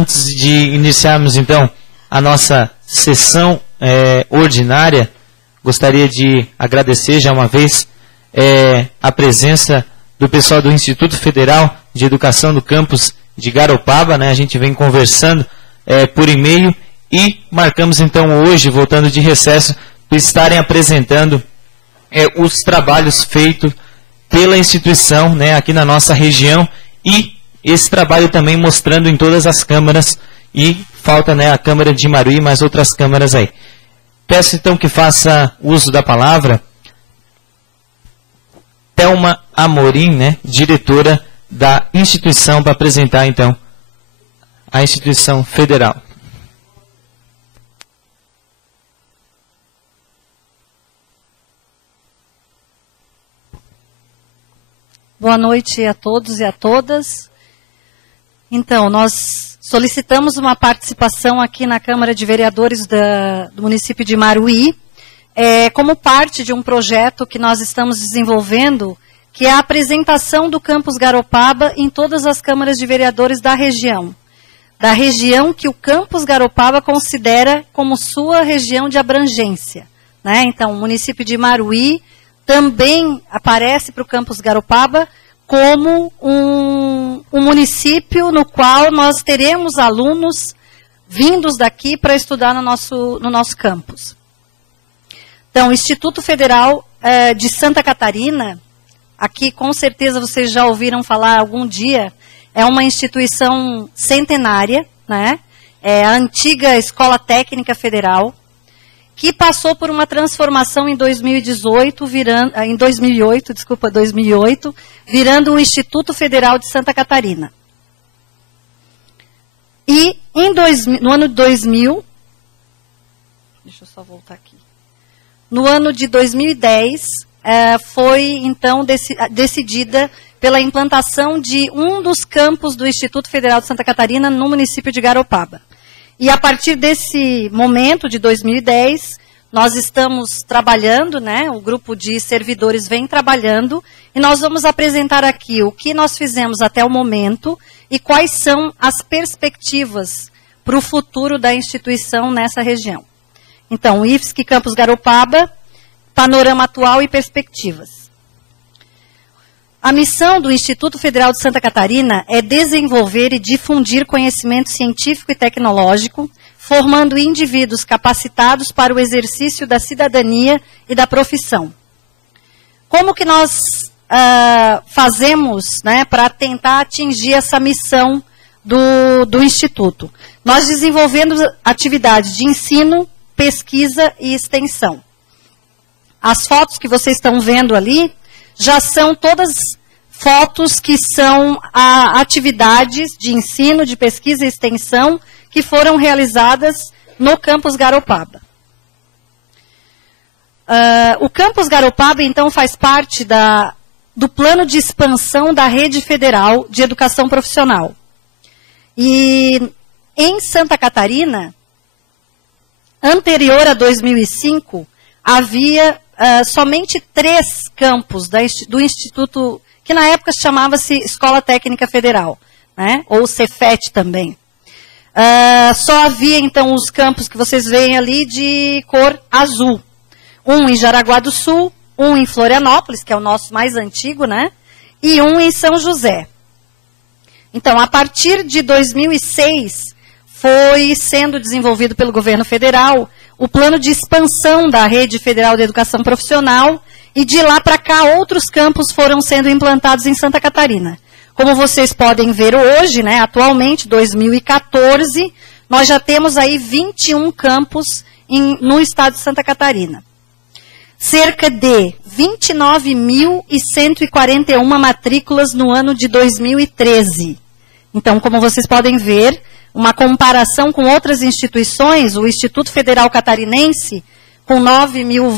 Antes de iniciarmos, então, a nossa sessão ordinária, gostaria de agradecer já uma vez a presença do pessoal do Instituto Federal de Educação do campus de Garopaba, né? A gente vem conversando por e-mail e marcamos então hoje, voltando de recesso, por estarem apresentando os trabalhos feitos pela instituição, né, aqui na nossa região, e esse trabalho também mostrando em todas as câmaras, e falta, né, a Câmara de Maruí e mais outras câmaras aí. Peço então que faça uso da palavra Thelma Amorim, né, diretora da instituição, para apresentar então a instituição federal. Boa noite a todos e a todas. Então, nós solicitamos uma participação aqui na Câmara de Vereadores do município de Maruí, como parte de um projeto que nós estamos desenvolvendo, que é a apresentação do campus Garopaba em todas as câmaras de vereadores da região que o campus Garopaba considera como sua região de abrangência, né? Então, o município de Maruí também aparece para o campus Garopaba como um município no qual nós teremos alunos vindos daqui para estudar no nosso campus. Então, o Instituto Federal de Santa Catarina, aqui com certeza vocês já ouviram falar algum dia, é uma instituição centenária, né? É a antiga Escola Técnica Federal, que passou por uma transformação em 2008, virando o Instituto Federal de Santa Catarina. E no ano de 2000, deixa eu só voltar aqui. No ano de 2010, foi então decidida pela implantação de um dos campos do Instituto Federal de Santa Catarina no município de Garopaba. E a partir desse momento, de 2010, nós estamos trabalhando, né? O grupo de servidores vem trabalhando, e nós vamos apresentar aqui o que nós fizemos até o momento e quais são as perspectivas para o futuro da instituição nessa região. Então, IFSC Campus Garopaba, panorama atual e perspectivas. A missão do Instituto Federal de Santa Catarina é desenvolver e difundir conhecimento científico e tecnológico, formando indivíduos capacitados para o exercício da cidadania e da profissão. Como que nós fazemos, né, para tentar atingir essa missão do Instituto? Nós desenvolvemos atividades de ensino, pesquisa e extensão. As fotos que vocês estão vendo ali já são todas fotos que são atividades de ensino, de pesquisa e extensão que foram realizadas no campus Garopaba. O campus Garopaba, então, faz parte do plano de expansão da rede federal de educação profissional. E em Santa Catarina, anterior a 2005, havia somente 3 campos do Instituto, que na época chamava-se Escola Técnica Federal, né? Ou Cefet também. Só havia, então, os campos que vocês veem ali de cor azul. Um em Jaraguá do Sul, um em Florianópolis, que é o nosso mais antigo, né? E um em São José. Então, a partir de 2006, foi sendo desenvolvido pelo governo federal o plano de expansão da rede federal de educação profissional, e de lá para cá outros campos foram sendo implantados em Santa Catarina. Como vocês podem ver hoje, né, atualmente, 2014, nós já temos aí 21 campos no estado de Santa Catarina. Cerca de 29.141 matrículas no ano de 2013. Então, como vocês podem ver, uma comparação com outras instituições, o Instituto Federal Catarinense, com 9 mil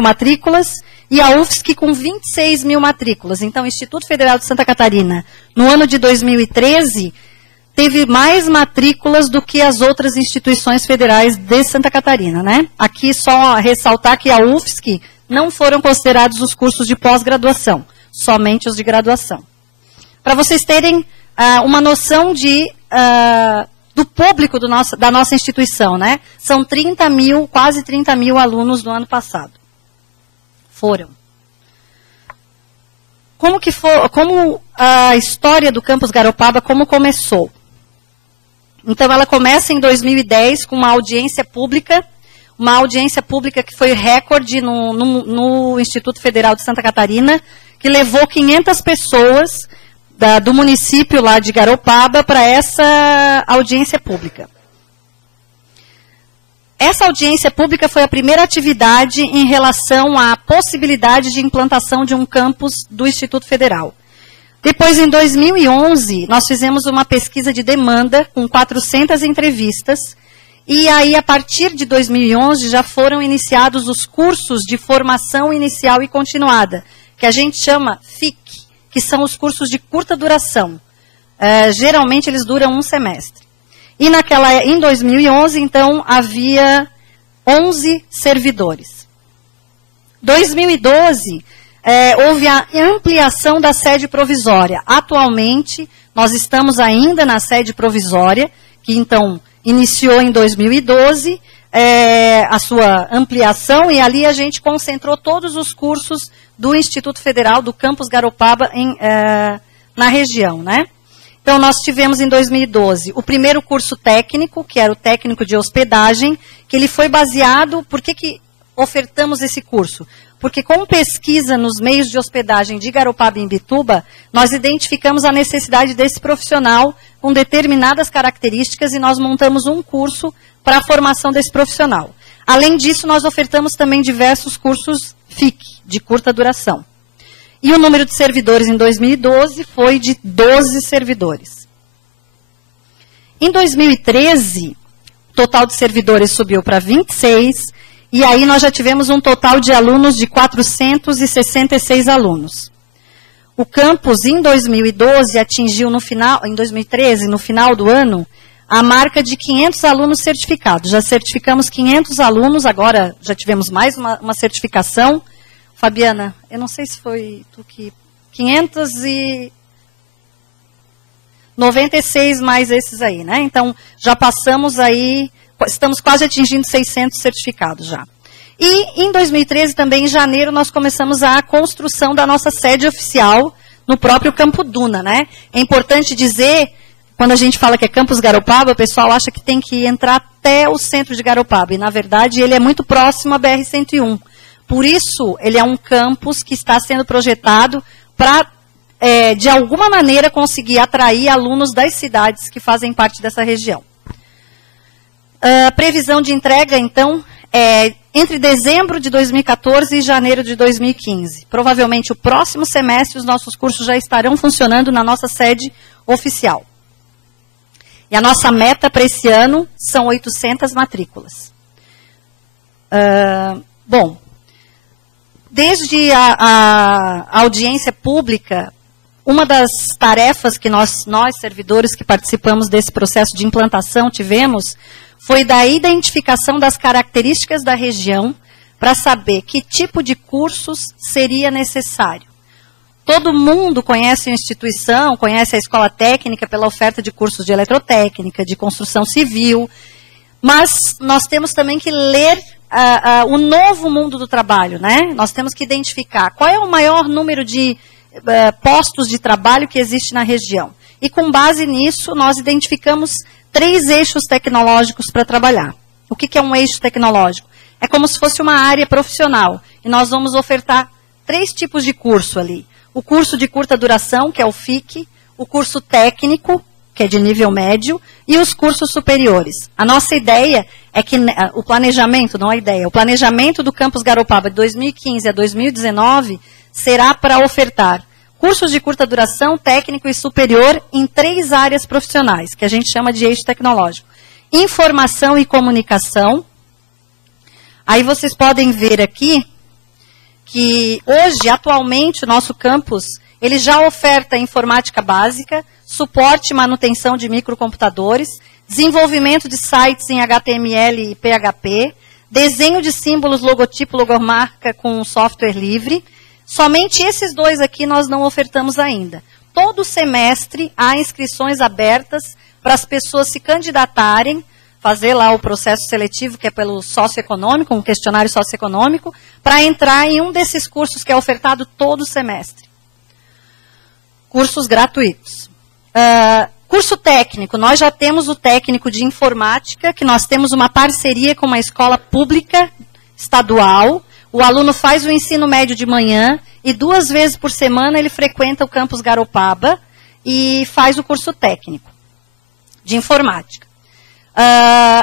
matrículas, e a UFSC com 26 mil matrículas. Então, o Instituto Federal de Santa Catarina, no ano de 2013, teve mais matrículas do que as outras instituições federais de Santa Catarina, né? Aqui só ressaltar que a UFSC não foram considerados os cursos de pós-graduação, somente os de graduação. Para vocês terem uma noção de do público da nossa instituição, né? São 30 mil, quase 30 mil alunos no ano passado. Foram. Como a história do Campus Garopaba, como começou? Então, ela começa em 2010 com uma audiência pública que foi recorde no Instituto Federal de Santa Catarina, que levou 500 pessoas do município lá de Garopaba para essa audiência pública. Essa audiência pública foi a primeira atividade em relação à possibilidade de implantação de um campus do Instituto Federal. Depois, em 2011, nós fizemos uma pesquisa de demanda com 400 entrevistas, e aí, a partir de 2011, já foram iniciados os cursos de formação inicial e continuada, que a gente chama FIC, que são os cursos de curta duração. Geralmente, eles duram um semestre. E em 2011, então, havia 11 servidores. 2012, houve a ampliação da sede provisória. Atualmente, nós estamos ainda na sede provisória, que, então, iniciou em 2012 a sua ampliação, e ali a gente concentrou todos os cursos do Instituto Federal, do Campus Garopaba, na região, né? Então, nós tivemos em 2012 o primeiro curso técnico, que era o técnico de hospedagem, que ele foi baseado... Por que ofertamos esse curso? Porque com pesquisa nos meios de hospedagem de Garopaba e Imbituba, nós identificamos a necessidade desse profissional com determinadas características e nós montamos um curso para a formação desse profissional. Além disso, nós ofertamos também diversos cursos FIC, de curta duração. E o número de servidores em 2012 foi de 12 servidores. Em 2013, o total de servidores subiu para 26, e aí nós já tivemos um total de alunos de 466 alunos. O campus, em 2012, atingiu em 2013, no final do ano, a marca de 500 alunos certificados. Já certificamos 500 alunos, agora já tivemos mais uma certificação. Fabiana, eu não sei se foi tu que... 596 mais esses aí, né? Então, já passamos aí, estamos quase atingindo 600 certificados já. E em 2013, também em janeiro, nós começamos a construção da nossa sede oficial no próprio Campo Duna, né? É importante dizer, quando a gente fala que é Campus Garopaba, o pessoal acha que tem que entrar até o centro de Garopaba, e na verdade ele é muito próximo à BR-101. Por isso, ele é um campus que está sendo projetado para, de alguma maneira, conseguir atrair alunos das cidades que fazem parte dessa região. A previsão de entrega, então, é entre dezembro de 2014 e janeiro de 2015. Provavelmente, o próximo semestre, os nossos cursos já estarão funcionando na nossa sede oficial. E a nossa meta para esse ano são 800 matrículas. Bom... Desde a audiência pública, uma das tarefas que nós, servidores que participamos desse processo de implantação, tivemos, foi da identificação das características da região para saber que tipo de cursos seria necessário. Todo mundo conhece a instituição, conhece a escola técnica pela oferta de cursos de eletrotécnica, de construção civil, mas nós temos também que ler o novo mundo do trabalho, né? Nós temos que identificar qual é o maior número de postos de trabalho que existe na região. E com base nisso, nós identificamos 3 eixos tecnológicos para trabalhar. O que é um eixo tecnológico? É como se fosse uma área profissional. E nós vamos ofertar 3 tipos de curso ali. O curso de curta duração, que é o FIC, o curso técnico, que é de nível médio, e os cursos superiores. A nossa ideia é que o planejamento, não a ideia, o planejamento do Campus Garopaba de 2015 a 2019 será para ofertar cursos de curta duração, técnico e superior em 3 áreas profissionais, que a gente chama de eixo tecnológico. Informação e comunicação. Aí vocês podem ver aqui que hoje, atualmente, o nosso campus, ele já oferta informática básica, suporte e manutenção de microcomputadores, desenvolvimento de sites em HTML e PHP, desenho de símbolos, logotipo, logomarca com software livre. Somente esses 2 aqui nós não ofertamos ainda. Todo semestre há inscrições abertas para as pessoas se candidatarem, fazer lá o processo seletivo, que é pelo socioeconômico, um questionário socioeconômico, para entrar em um desses cursos que é ofertado todo semestre. Cursos gratuitos. Curso técnico, nós já temos o técnico de informática, que nós temos uma parceria com uma escola pública estadual. O aluno faz o ensino médio de manhã e 2 vezes por semana ele frequenta o campus Garopaba e faz o curso técnico de informática.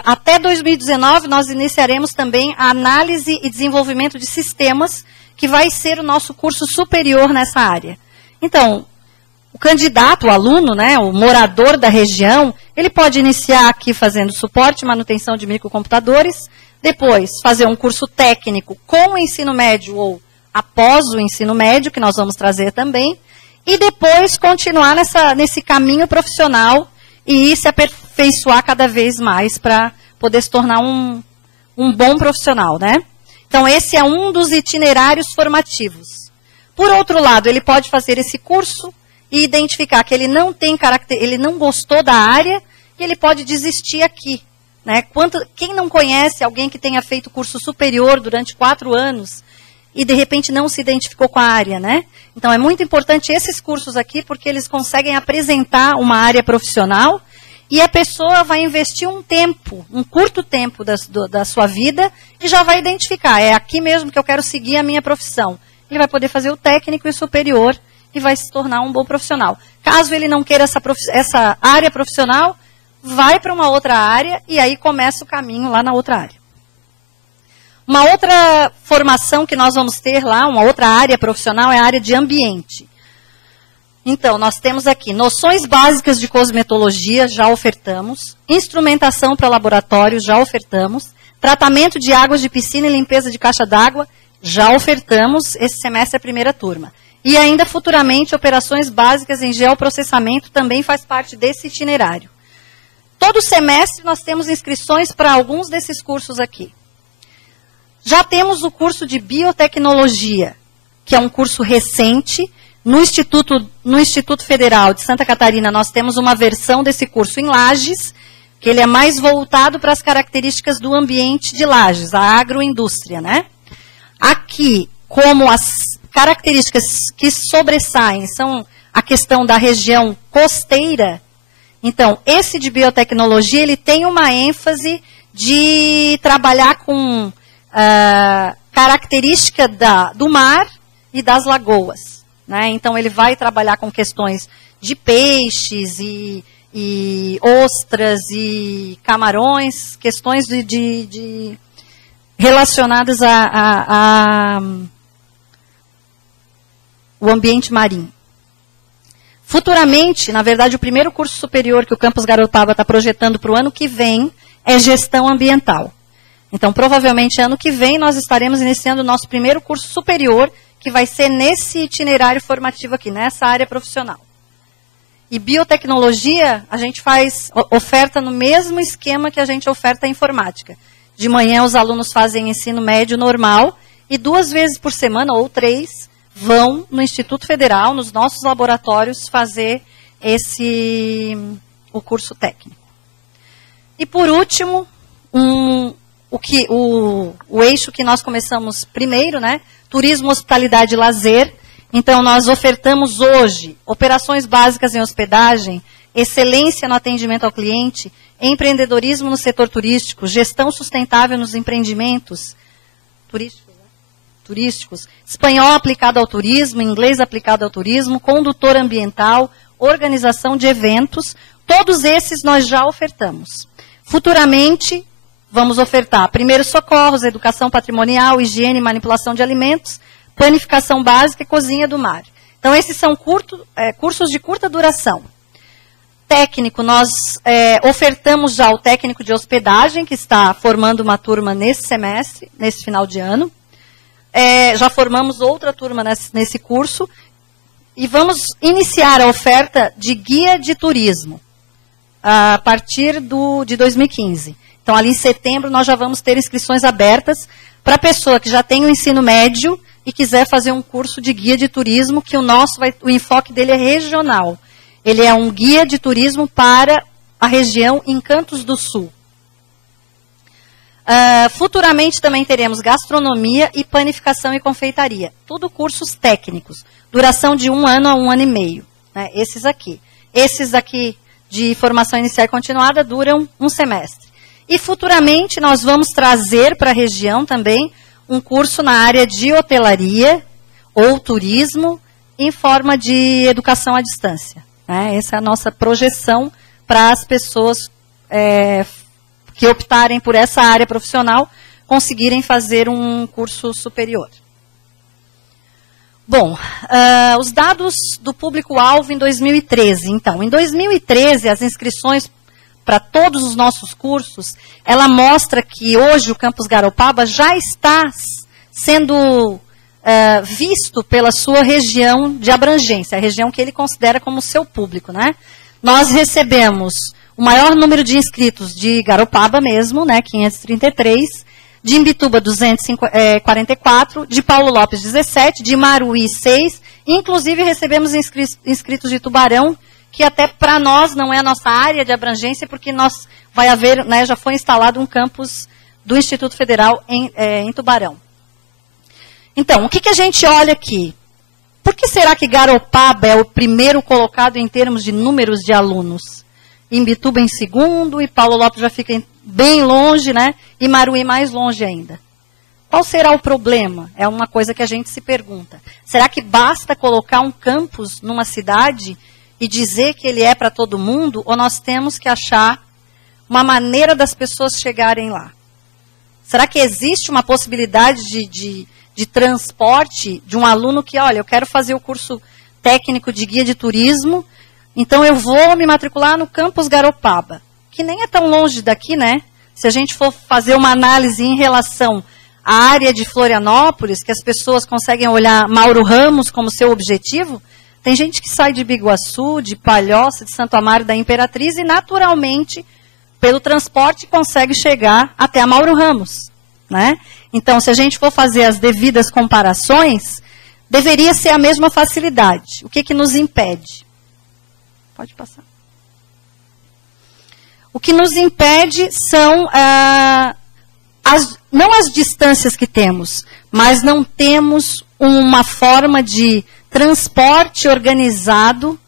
Até 2019, nós iniciaremos também a análise e desenvolvimento de sistemas, que vai ser o nosso curso superior nessa área. Então, o candidato, o aluno, né, o morador da região, ele pode iniciar aqui fazendo suporte e manutenção de microcomputadores, depois fazer um curso técnico com o ensino médio ou após o ensino médio, que nós vamos trazer também, e depois continuar nesse caminho profissional e se aperfeiçoar cada vez mais para poder se tornar um bom profissional, né? Então, esse é um dos itinerários formativos. Por outro lado, ele pode fazer esse curso e identificar que ele não tem ele não gostou da área e ele pode desistir aqui, né? Quem não conhece alguém que tenha feito curso superior durante 4 anos e de repente não se identificou com a área, né? Então é muito importante esses cursos aqui porque eles conseguem apresentar uma área profissional e a pessoa vai investir um curto tempo da sua vida e já vai identificar, é aqui mesmo que eu quero seguir a minha profissão. Ele vai poder fazer o técnico e o superior e vai se tornar um bom profissional. Caso ele não queira essa área profissional, vai para uma outra área e aí começa o caminho lá na outra área. Uma outra formação que nós vamos ter lá, uma outra área profissional, é a área de ambiente. Então, nós temos aqui noções básicas de cosmetologia, já ofertamos, instrumentação para laboratório, já ofertamos, tratamento de águas de piscina e limpeza de caixa d'água, já ofertamos, esse semestre é a primeira turma. E ainda futuramente, operações básicas em geoprocessamento também faz parte desse itinerário. Todo semestre nós temos inscrições para alguns desses cursos aqui. Já temos o curso de biotecnologia, que é um curso recente. No Instituto Federal de Santa Catarina, nós temos uma versão desse curso em Lages, que ele é mais voltado para as características do ambiente de Lages, a agroindústria, né? Aqui, como as características que sobressaem são a questão da região costeira, então, esse de biotecnologia, ele tem uma ênfase de trabalhar com característica do mar e das lagoas, né? Então, ele vai trabalhar com questões de peixes e ostras e camarões, questões relacionadas o ambiente marinho. Futuramente, na verdade, o primeiro curso superior que o Campus Garopaba está projetando para o ano que vem é gestão ambiental. Então, provavelmente, ano que vem, nós estaremos iniciando o nosso primeiro curso superior, que vai ser nesse itinerário formativo aqui, nessa área profissional. E biotecnologia, a gente faz oferta no mesmo esquema que a gente oferta a informática. De manhã, os alunos fazem ensino médio normal e 2 vezes por semana, ou 3, vão no Instituto Federal, nos nossos laboratórios, fazer o curso técnico. E, por último, o eixo que nós começamos primeiro, né? Turismo, hospitalidade e lazer. Então, nós ofertamos hoje operações básicas em hospedagem, excelência no atendimento ao cliente, empreendedorismo no setor turístico, gestão sustentável nos empreendimentos turísticos, espanhol aplicado ao turismo, inglês aplicado ao turismo, condutor ambiental, organização de eventos. Todos esses nós já ofertamos. Futuramente, vamos ofertar primeiros socorros, educação patrimonial, higiene e manipulação de alimentos, planificação básica e cozinha do mar. Então, esses são cursos de curta duração. Técnico, nós ofertamos já o técnico de hospedagem, que está formando uma turma nesse semestre, nesse final de ano. Já formamos outra turma nesse curso. E vamos iniciar a oferta de guia de turismo a partir de 2015. Então, ali em setembro, nós já vamos ter inscrições abertas para a pessoa que já tem o ensino médio e quiser fazer um curso de guia de turismo, que o enfoque dele é regional. Ele é um guia de turismo para a região em Cantos do Sul. Futuramente também teremos gastronomia e panificação e confeitaria. Tudo cursos técnicos. Duração de 1 ano a 1 ano e meio. Né? Esses aqui. Esses aqui de formação inicial e continuada duram 1 semestre. E futuramente nós vamos trazer para a região também um curso na área de hotelaria ou turismo em forma de educação à distância. Né? Essa é a nossa projeção para as pessoas que optarem por essa área profissional conseguirem fazer um curso superior. Bom, os dados do público-alvo em 2013. Então, em 2013, as inscrições para todos os nossos cursos, ela mostra que hoje o Campus Garopaba já está sendo visto pela sua região de abrangência, a região que ele considera como seu público, né? Nós recebemos o maior número de inscritos de Garopaba mesmo, né, 533, de Imbituba 244, de Paulo Lopes 17, de Maruí 6, inclusive recebemos inscritos de Tubarão, que até para nós não é a nossa área de abrangência, porque vai haver, né, já foi instalado um campus do Instituto Federal em Tubarão. Então, o que a gente olha aqui? Por que será que Garopaba é o primeiro colocado em termos de números de alunos? Imbituba em segundo, e Paulo Lopes já fica bem longe, né? E Maruí mais longe ainda. Qual será o problema? É uma coisa que a gente se pergunta. Será que basta colocar um campus numa cidade e dizer que ele é para todo mundo, ou nós temos que achar uma maneira das pessoas chegarem lá? Será que existe uma possibilidade de transporte de um aluno que, olha, eu quero fazer o curso técnico de guia de turismo, então eu vou me matricular no Campus Garopaba, que nem é tão longe daqui, né? Se a gente for fazer uma análise em relação à área de Florianópolis, que as pessoas conseguem olhar Mauro Ramos como seu objetivo, tem gente que sai de Biguaçu, de Palhoça, de Santo Amaro da Imperatriz e, naturalmente, pelo transporte, consegue chegar até a Mauro Ramos, né? Então, se a gente for fazer as devidas comparações, deveria ser a mesma facilidade. O que nos impede? Pode passar. O que nos impede são, não as distâncias que temos, mas não temos uma forma de transporte organizado.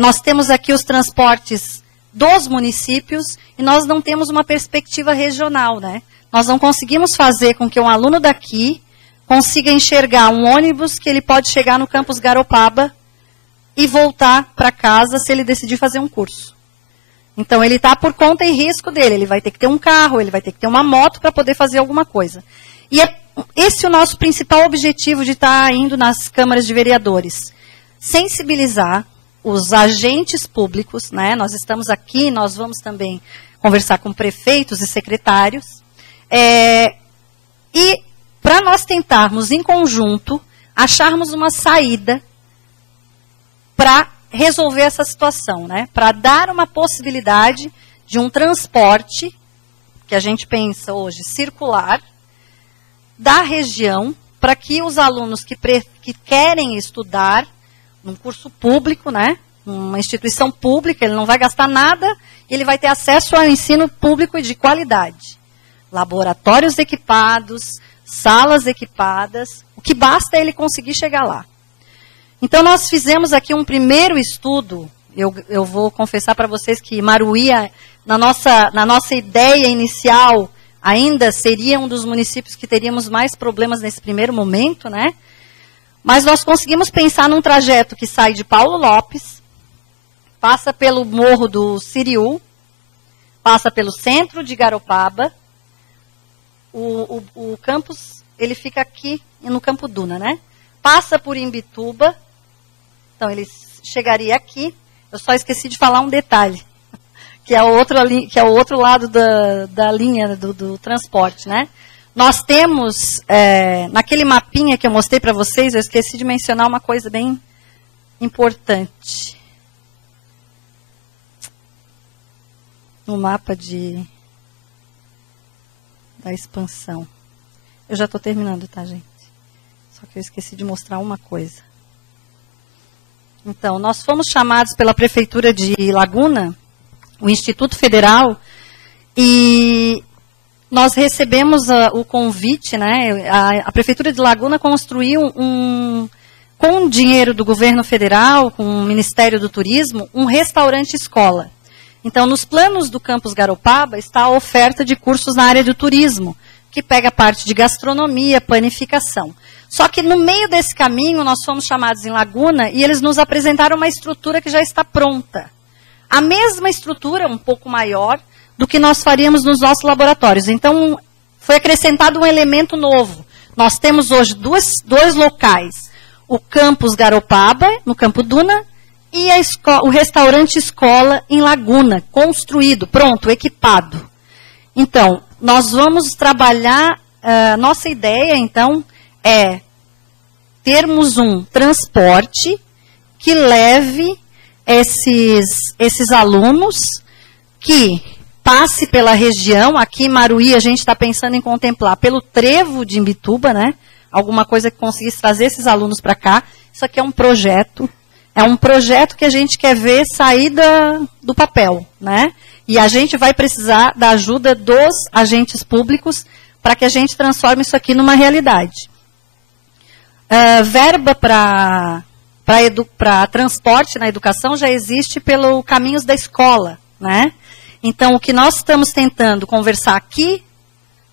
Nós temos aqui os transportes dos municípios e nós não temos uma perspectiva regional, né? Nós não conseguimos fazer com que um aluno daqui consiga enxergar um ônibus que ele pode chegar no Campus Garopaba e voltar para casa se ele decidir fazer um curso. Então, ele está por conta e risco dele. Ele vai ter que ter um carro, ele vai ter que ter uma moto para poder fazer alguma coisa. E é esse o nosso principal objetivo de estar indo nas câmaras de vereadores. Sensibilizar os agentes públicos, né? Nós estamos aqui, nós vamos também conversar com prefeitos e secretários. E para nós tentarmos, em conjunto, acharmos uma saída para resolver essa situação, né? Para dar uma possibilidade de um transporte, que a gente pensa hoje, circular, da região, para que os alunos que querem estudar num curso público, né? Uma instituição pública, ele não vai gastar nada, ele vai ter acesso ao ensino público e de qualidade. Laboratórios equipados, salas equipadas, o que basta é ele conseguir chegar lá. Então, nós fizemos aqui um primeiro estudo. Eu vou confessar para vocês que Maruí, na nossa ideia inicial, ainda seria um dos municípios que teríamos mais problemas nesse primeiro momento, né? Mas nós conseguimos pensar num trajeto que sai de Paulo Lopes, passa pelo Morro do Siriú, passa pelo centro de Garopaba. O campus, ele fica aqui no Campo Duna, né? Passa por Imbituba, então ele chegaria aqui. Eu só esqueci de falar um detalhe, que é o outro lado da linha do transporte, né? Nós temos, naquele mapinha que eu mostrei para vocês, eu esqueci de mencionar uma coisa bem importante. No mapa da expansão. Eu já estou terminando, tá, gente? Só que eu esqueci de mostrar uma coisa. Então, nós fomos chamados pela Prefeitura de Laguna o Instituto Federal, e nós recebemos o convite, né? A Prefeitura de Laguna construiu com dinheiro do governo federal, com o Ministério do Turismo, um restaurante-escola. Então, nos planos do Campus Garopaba está a oferta de cursos na área do turismo, que pega a parte de gastronomia, panificação. Só que no meio desse caminho, nós fomos chamados em Laguna e eles nos apresentaram uma estrutura que já está pronta. A mesma estrutura, um pouco maior, do que nós faríamos nos nossos laboratórios. Então, foi acrescentado um elemento novo. Nós temos hoje dois locais. O Campus Garopaba, no Campo Duna, e o restaurante escola em Laguna, construído, pronto, equipado. Então, nós vamos trabalhar, nossa ideia, então, é termos um transporte que leve esses alunos, que passe pela região. Aqui em Maruí a gente está pensando em contemplar pelo trevo de Imbituba, né? Alguma coisa que conseguisse trazer esses alunos para cá. Isso aqui é um projeto que a gente quer ver sair do papel, né? E a gente vai precisar da ajuda dos agentes públicos para que a gente transforme isso aqui numa realidade. Verba para transporte na educação já existe pelo Caminhos da Escola, né? Então, o que nós estamos tentando conversar aqui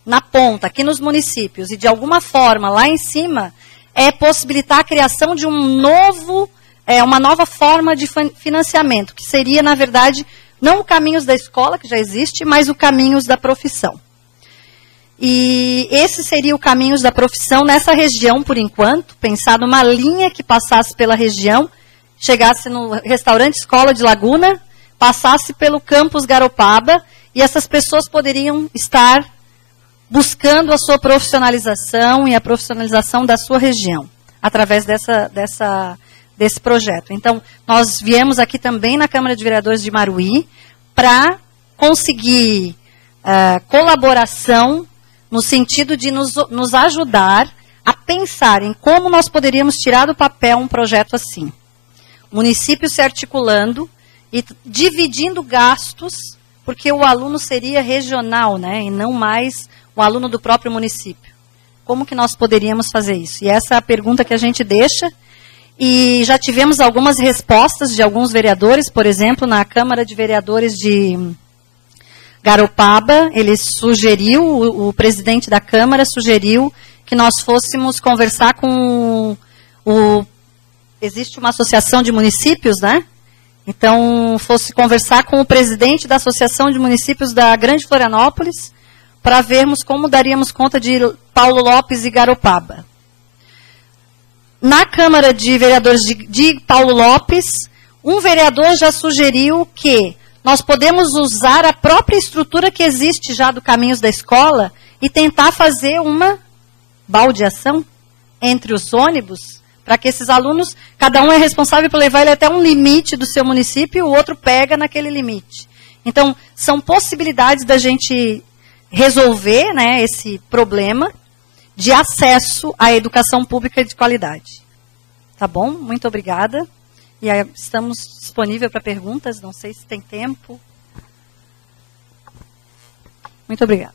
na ponta, aqui nos municípios, e de alguma forma lá em cima, é possibilitar a criação de uma nova forma de financiamento, que seria, na verdade, não o Caminhos da Escola, que já existe, mas o Caminhos da Profissão. E esse seria o Caminhos da Profissão nessa região, por enquanto, pensar numa linha que passasse pela região, chegasse no restaurante Escola de Laguna, passasse pelo Campus Garopaba, e essas pessoas poderiam estar buscando a sua profissionalização e a profissionalização da sua região, através desse projeto. Então, nós viemos aqui também na Câmara de Vereadores de Maruí para conseguir colaboração no sentido de nos ajudar a pensar em como nós poderíamos tirar do papel um projeto assim. O município se articulando e dividindo gastos, porque o aluno seria regional, né, e não mais o aluno do próprio município. Como que nós poderíamos fazer isso? E essa é a pergunta que a gente deixa. E já tivemos algumas respostas de alguns vereadores, por exemplo, na Câmara de Vereadores de Garopaba, ele sugeriu, o presidente da Câmara sugeriu que nós fôssemos conversar com existe uma associação de municípios, né? Então, fosse conversar com o presidente da Associação de Municípios da Grande Florianópolis, para vermos como daríamos conta de Paulo Lopes e Garopaba. Na Câmara de Vereadores de Paulo Lopes, um vereador já sugeriu que nós podemos usar a própria estrutura que existe já do Caminhos da Escola e tentar fazer uma baldeação entre os ônibus, para que esses alunos, cada um é responsável por levar ele até um limite do seu município e o outro pega naquele limite. Então, são possibilidades da gente resolver, né, esse problema de acesso à educação pública de qualidade. Tá bom? Muito obrigada. E aí, estamos disponíveis para perguntas, não sei se tem tempo. Muito obrigada.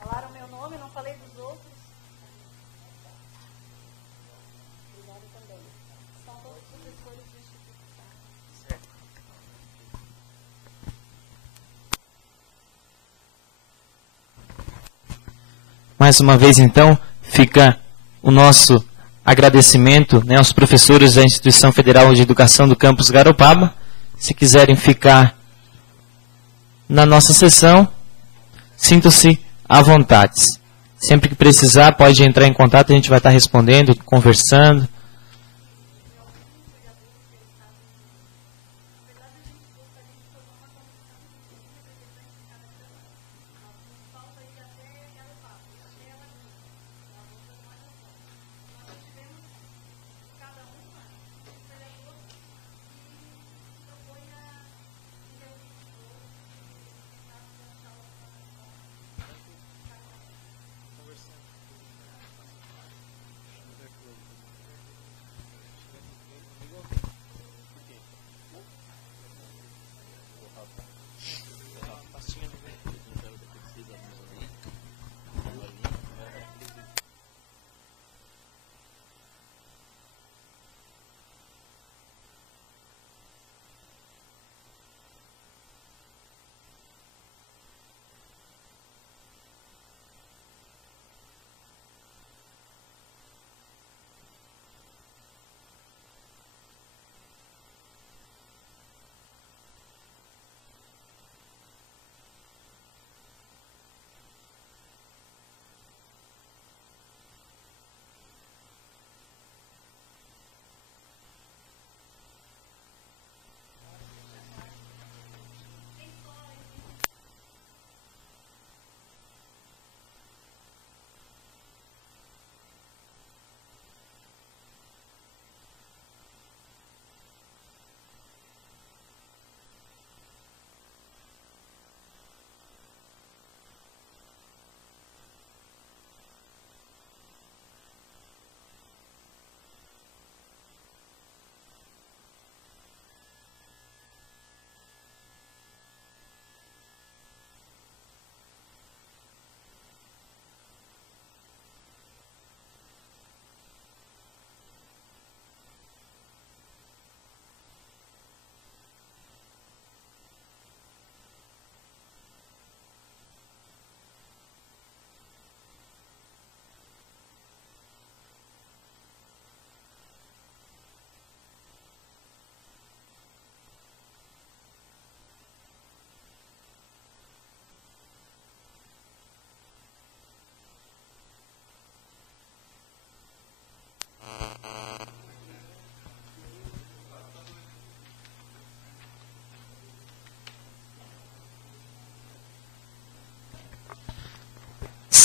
Falaram meu nome, não falei dos outros. Obrigada também. São todos professores do Instituto. Mais uma vez, então, fica o nosso agradecimento, né, aos professores da Instituição Federal de Educação do Campus Garopaba. Se quiserem ficar na nossa sessão, sintam-se à vontade. Sempre que precisar, pode entrar em contato, a gente vai estar respondendo, conversando.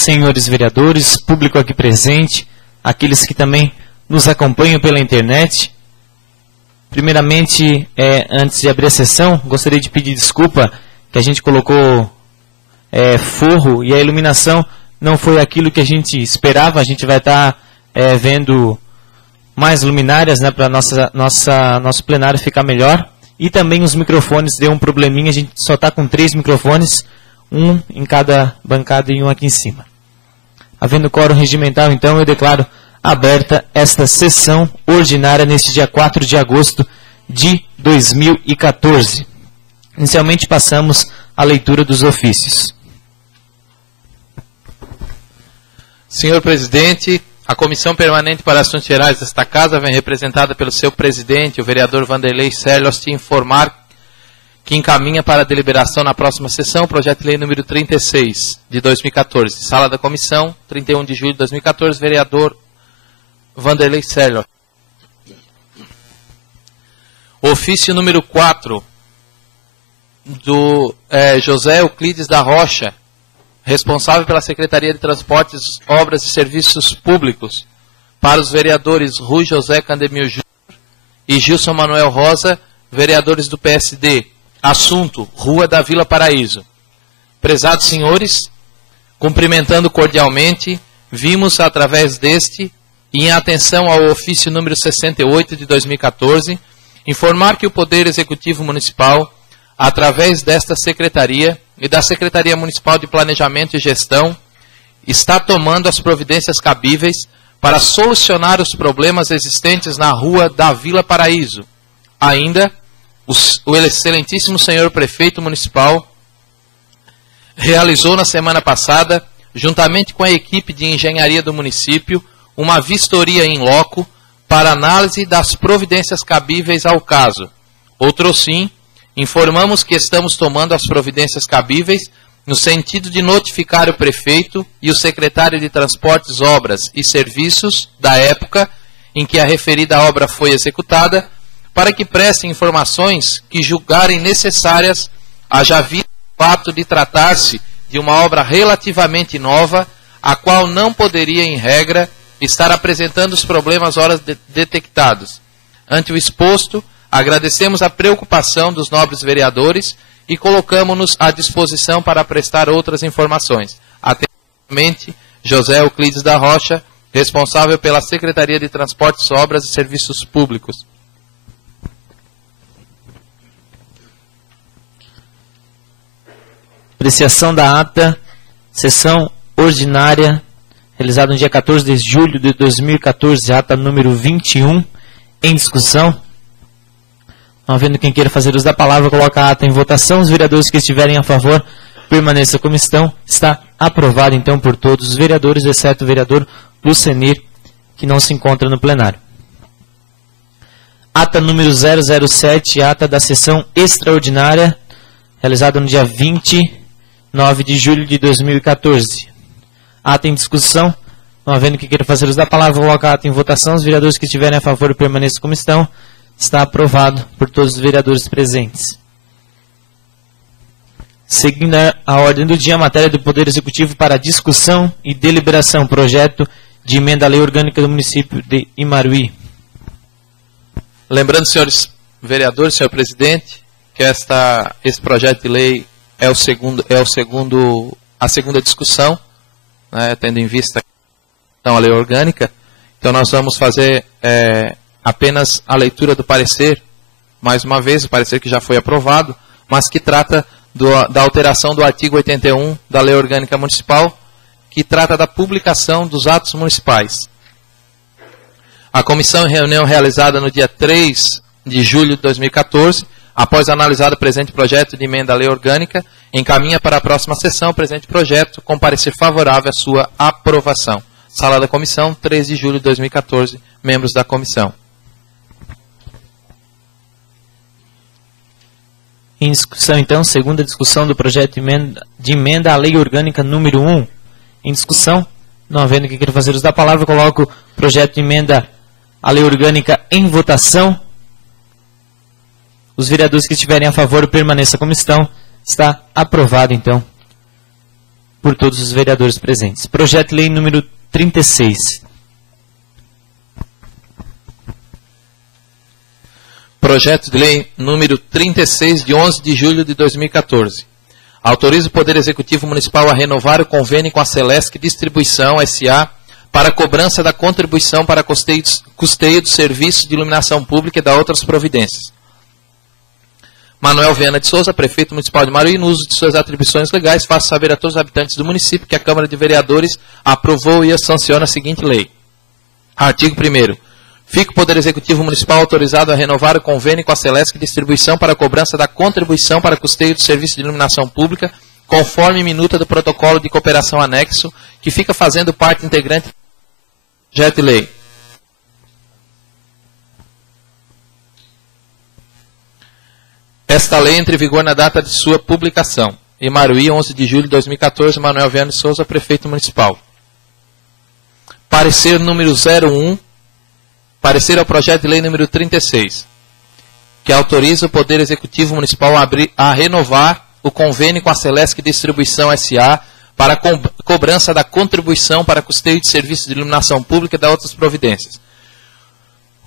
senhores vereadores, público aqui presente, aqueles que também nos acompanham pela internet. Primeiramente, antes de abrir a sessão, gostaria de pedir desculpa que a gente colocou forro e a iluminação não foi aquilo que a gente esperava. A gente vai estar vendo mais luminárias, né, para nosso plenário ficar melhor. E também os microfones deu um probleminha, a gente só está com 3 microfones, um em cada bancada e um aqui em cima. Havendo quórum regimental, então, eu declaro aberta esta sessão ordinária neste dia 4 de agosto de 2014. Inicialmente passamos à leitura dos ofícios. Senhor presidente, a Comissão Permanente para Assuntos Gerais desta Casa vem representada pelo seu presidente, o vereador Vanderlei Serlos, te informar que encaminha para a deliberação na próxima sessão o projeto de lei número 36 de 2014. Sala da Comissão, 31 de julho de 2014, vereador Vanderlei Serlos. Ofício número 4 do José Euclides da Rocha, responsável pela Secretaria de Transportes, Obras e Serviços Públicos, para os vereadores Rui José Candemil Júnior e Gilson Manuel Rosa, vereadores do PSD. Assunto: Rua da Vila Paraíso. Prezados senhores, cumprimentando cordialmente, vimos através deste, e em atenção ao ofício número 68 de 2014, informar que o Poder Executivo Municipal, através desta Secretaria e da Secretaria Municipal de Planejamento e Gestão, está tomando as providências cabíveis para solucionar os problemas existentes na Rua da Vila Paraíso. Ainda, o excelentíssimo senhor Prefeito Municipal realizou na semana passada, juntamente com a equipe de engenharia do município, uma vistoria in loco para análise das providências cabíveis ao caso. Outrosim, informamos que estamos tomando as providências cabíveis no sentido de notificar o prefeito e o secretário de Transportes, Obras e Serviços da época em que a referida obra foi executada, para que prestem informações que julgarem necessárias, haja visto o fato de tratar-se de uma obra relativamente nova, a qual não poderia, em regra, estar apresentando os problemas ora detectados. Ante o exposto, agradecemos a preocupação dos nobres vereadores e colocamos-nos à disposição para prestar outras informações. Atentamente, José Euclides da Rocha, responsável pela Secretaria de Transportes, Obras e Serviços Públicos. Apreciação da ata, sessão ordinária, realizada no dia 14 de julho de 2014, ata número 21, em discussão. Não havendo quem queira fazer uso da palavra, coloca a ata em votação. Os vereadores que estiverem a favor, permaneça como estão. Está aprovado, então, por todos os vereadores, exceto o vereador Lucenir, que não se encontra no plenário. Ata número 007, ata da sessão extraordinária, realizada no dia 29 de julho de 2014. Ata em discussão. Não havendo quem queira fazer uso da palavra, coloca a ata em votação. Os vereadores que estiverem a favor, permaneçam como estão. Está aprovado por todos os vereadores presentes. Seguindo a ordem do dia, a matéria do Poder Executivo para discussão e deliberação. Projeto de emenda à Lei Orgânica do Município de Imaruí. Lembrando, senhores vereadores, senhor presidente, que esse projeto de lei é a segunda discussão, né, tendo em vista a lei orgânica. Então nós vamos fazer apenas a leitura do parecer, mais uma vez, o parecer que já foi aprovado, mas que trata da alteração do artigo 81 da Lei Orgânica Municipal, que trata da publicação dos atos municipais. A comissão, em reunião realizada no dia 3 de julho de 2014, após analisar o presente projeto de emenda à Lei Orgânica, encaminha para a próxima sessão o presente projeto, com parecer favorável à sua aprovação. Sala da Comissão, 3 de julho de 2014, membros da comissão. Em discussão, então, segunda discussão do projeto de emenda à Lei Orgânica número 1. Em discussão, não havendo quem queira fazer uso da palavra, coloco o projeto de emenda à Lei Orgânica em votação. Os vereadores que estiverem a favor, permaneça como estão. Está aprovado, então, por todos os vereadores presentes. Projeto de lei número 36. Projeto de lei número 36, de 11 de julho de 2014. Autoriza o Poder Executivo Municipal a renovar o convênio com a Celesc Distribuição S.A. para cobrança da contribuição para custeio do serviço de iluminação pública e da outras providências. Manuel Viana de Souza, prefeito municipal de Maruí, no uso de suas atribuições legais, faça saber a todos os habitantes do município que a Câmara de Vereadores aprovou e sanciona a seguinte lei. Artigo 1º. Fica o Poder Executivo Municipal autorizado a renovar o convênio com a Celesc Distribuição para a cobrança da contribuição para custeio do serviço de iluminação pública, conforme minuta do protocolo de cooperação anexo, que fica fazendo parte integrante do projeto de lei. Esta lei entra em vigor na data de sua publicação. Em Maruí, 11 de julho de 2014, Manuel Viana de Souza, prefeito municipal. Parecer número 01. Parecer ao projeto de lei número 36, que autoriza o Poder Executivo Municipal a renovar o convênio com a Celesc Distribuição S.A. para a cobrança da contribuição para custeio de serviços de iluminação pública e da outras providências.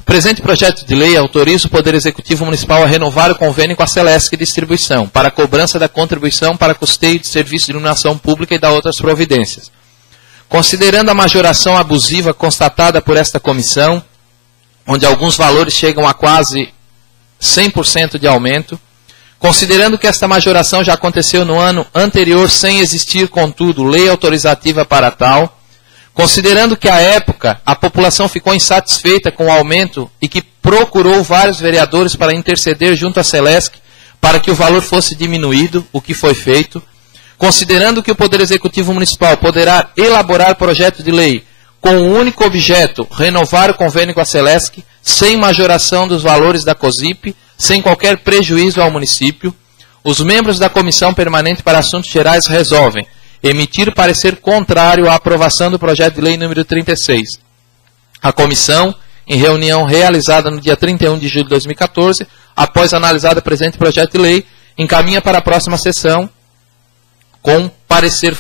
O presente projeto de lei autoriza o Poder Executivo Municipal a renovar o convênio com a Celesc Distribuição para a cobrança da contribuição para custeio de serviços de iluminação pública e da outras providências. Considerando a majoração abusiva constatada por esta comissão, onde alguns valores chegam a quase 100% de aumento, considerando que esta majoração já aconteceu no ano anterior sem existir, contudo, lei autorizativa para tal, considerando que, à época, a população ficou insatisfeita com o aumento e que procurou vários vereadores para interceder junto à Celesc para que o valor fosse diminuído, o que foi feito, considerando que o Poder Executivo Municipal poderá elaborar projeto de lei com o único objeto, renovar o convênio com a Celesc, sem majoração dos valores da COSIP, sem qualquer prejuízo ao município, os membros da Comissão Permanente para Assuntos Gerais resolvem emitir parecer contrário à aprovação do projeto de lei número 36. A comissão, em reunião realizada no dia 31 de julho de 2014, após analisado o presente projeto de lei, encaminha para a próxima sessão com parecer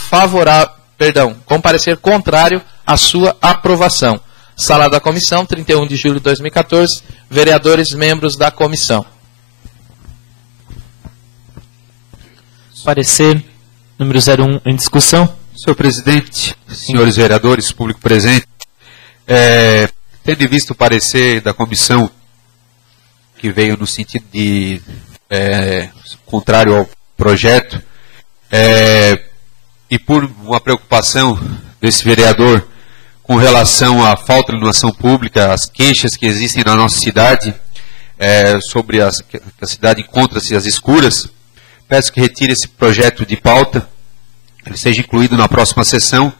contrário à sua aprovação. Sala da comissão, 31 de julho de 2014, vereadores membros da comissão. Parecer número 01 em discussão. Senhor presidente, senhores vereadores, público presente, tendo visto o parecer da comissão, que veio no sentido de contrário ao projeto, e por uma preocupação desse vereador com relação à falta de iluminação pública, as queixas que existem na nossa cidade, sobre que a cidade encontra-se às escuras, peço que retire esse projeto de pauta, ele seja incluído na próxima sessão,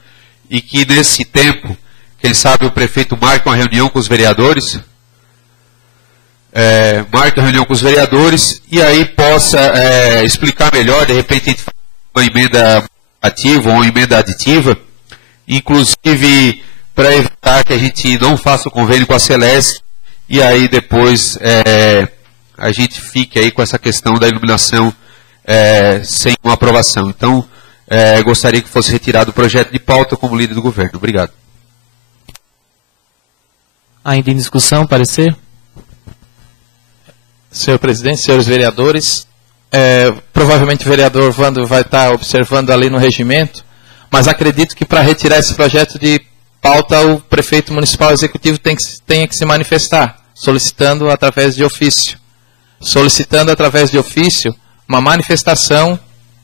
e que nesse tempo, quem sabe o prefeito marque uma reunião com os vereadores, e aí possa explicar melhor, de repente a gente faz uma emenda ativa ou uma emenda aditiva, inclusive para evitar que a gente não faça o convênio com a Celesc, e aí depois a gente fique aí com essa questão da iluminação sem uma aprovação. Então, gostaria que fosse retirado o projeto de pauta como líder do governo. Obrigado. Ainda em discussão, parecer? Senhor presidente, senhores vereadores, provavelmente o vereador Vando vai estar observando ali no regimento, mas acredito que para retirar esse projeto de pauta, o prefeito municipal executivo tenha que se manifestar, solicitando através de ofício. Solicitando através de ofício uma manifestação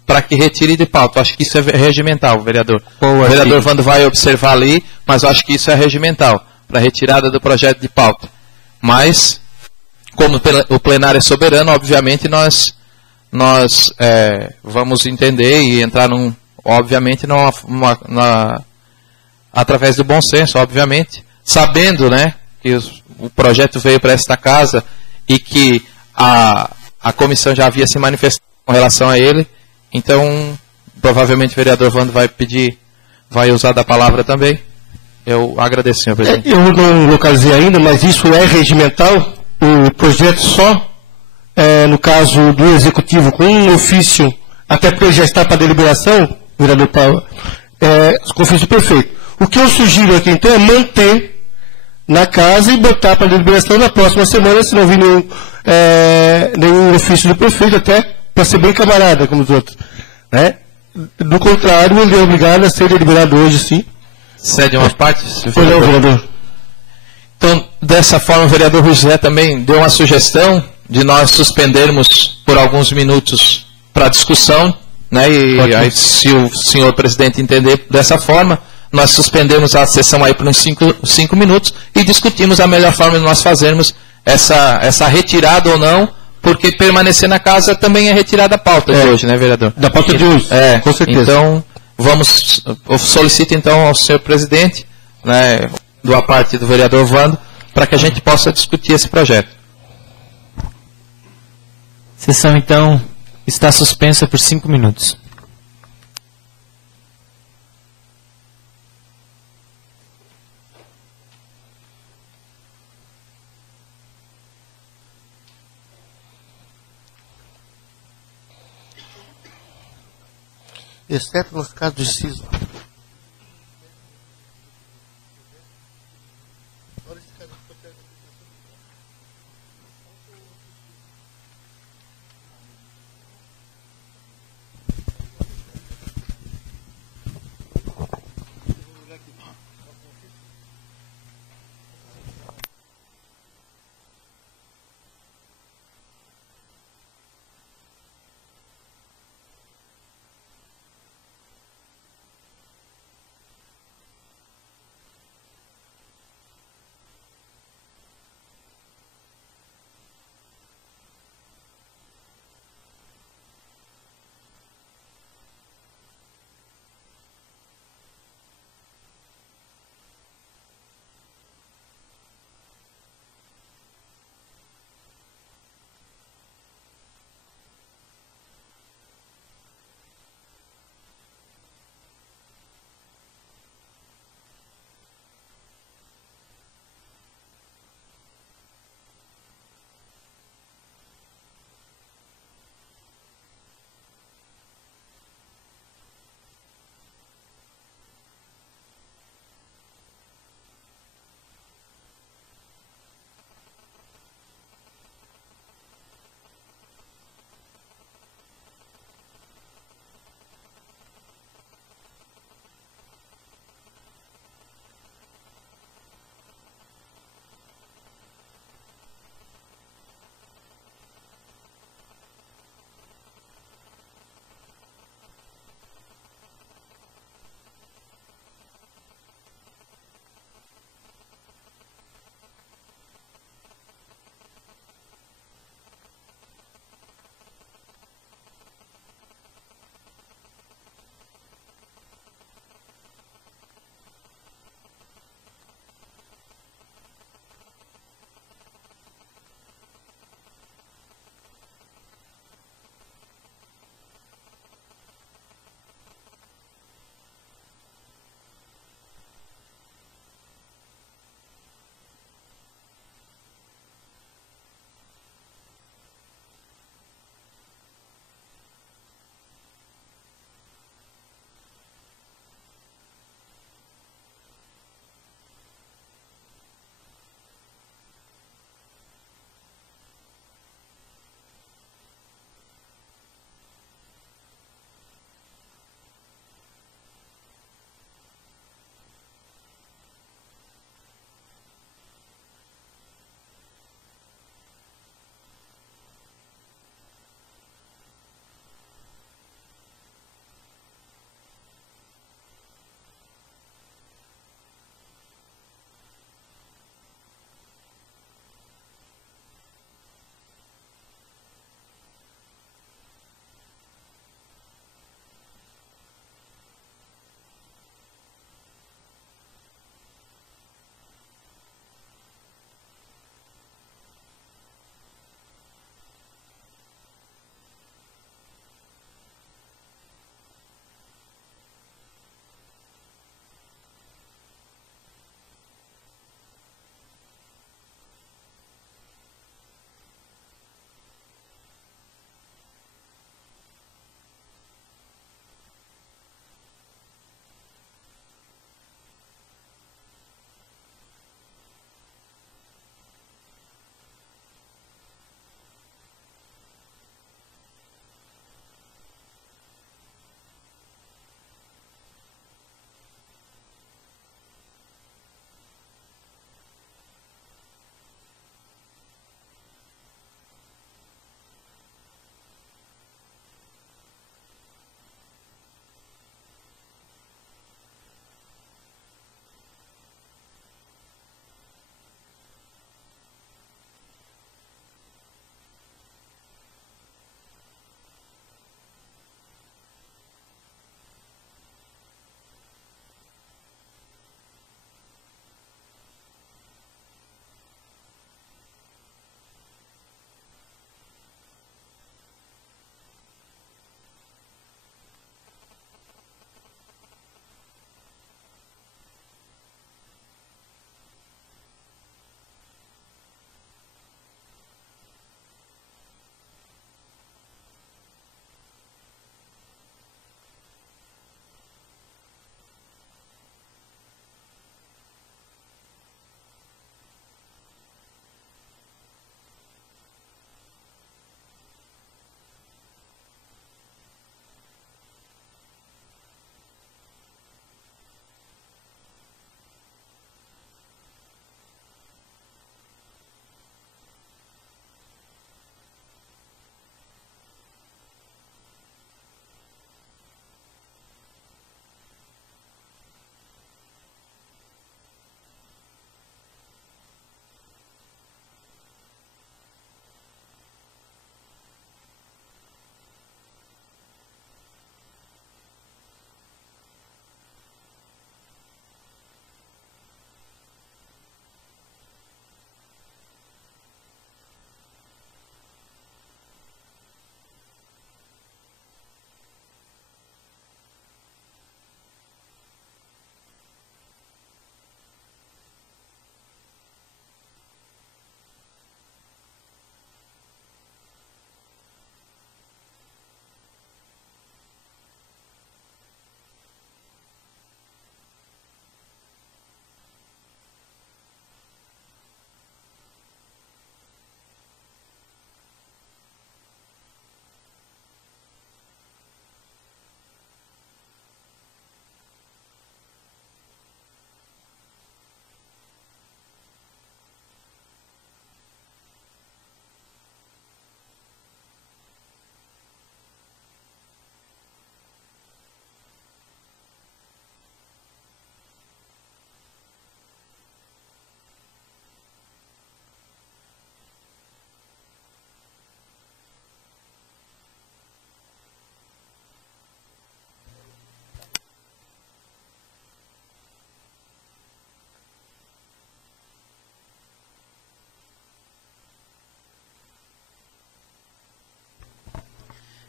para que retire de pauta. Eu acho que isso é regimental, vereador. O vereador Vando vai observar ali, mas eu acho que isso é regimental, para retirada do projeto de pauta. Mas, como o plenário é soberano, obviamente nós vamos entender e entrar obviamente, através do bom senso, obviamente, sabendo, né, que o projeto veio para esta casa e que a comissão já havia se manifestado com relação a ele. Então, provavelmente o vereador Vando vai usar da palavra também. Eu agradeço, senhor presidente. Eu não localizei ainda, mas isso é regimental. O projeto só, no caso do executivo, com um ofício, até porque ele já está para deliberação, vereador Paulo, com o ofício do prefeito. O que eu sugiro aqui, então, é manter na casa e botar para deliberação na próxima semana, se não vir nenhum ofício do prefeito, até para ser bem camarada, como os outros. Né? Do contrário, ele é obrigado a ser deliberado hoje, sim. Cede umas partes? Pois não, vereador. Então, dessa forma, o vereador Rui José também deu uma sugestão de nós suspendermos por alguns minutos para discussão, né? E aí, se o senhor presidente entender dessa forma, nós suspendemos a sessão aí por uns 5 minutos e discutimos a melhor forma de nós fazermos essa retirada ou não, porque permanecer na casa também é retirada da pauta de hoje, né, vereador? Da pauta de hoje, com certeza. Então, eu solicito então ao senhor presidente, né, da parte do vereador Vando, para que a gente possa discutir esse projeto. Sessão, então, está suspensa por 5 minutos. Exceto nos casos de inciso.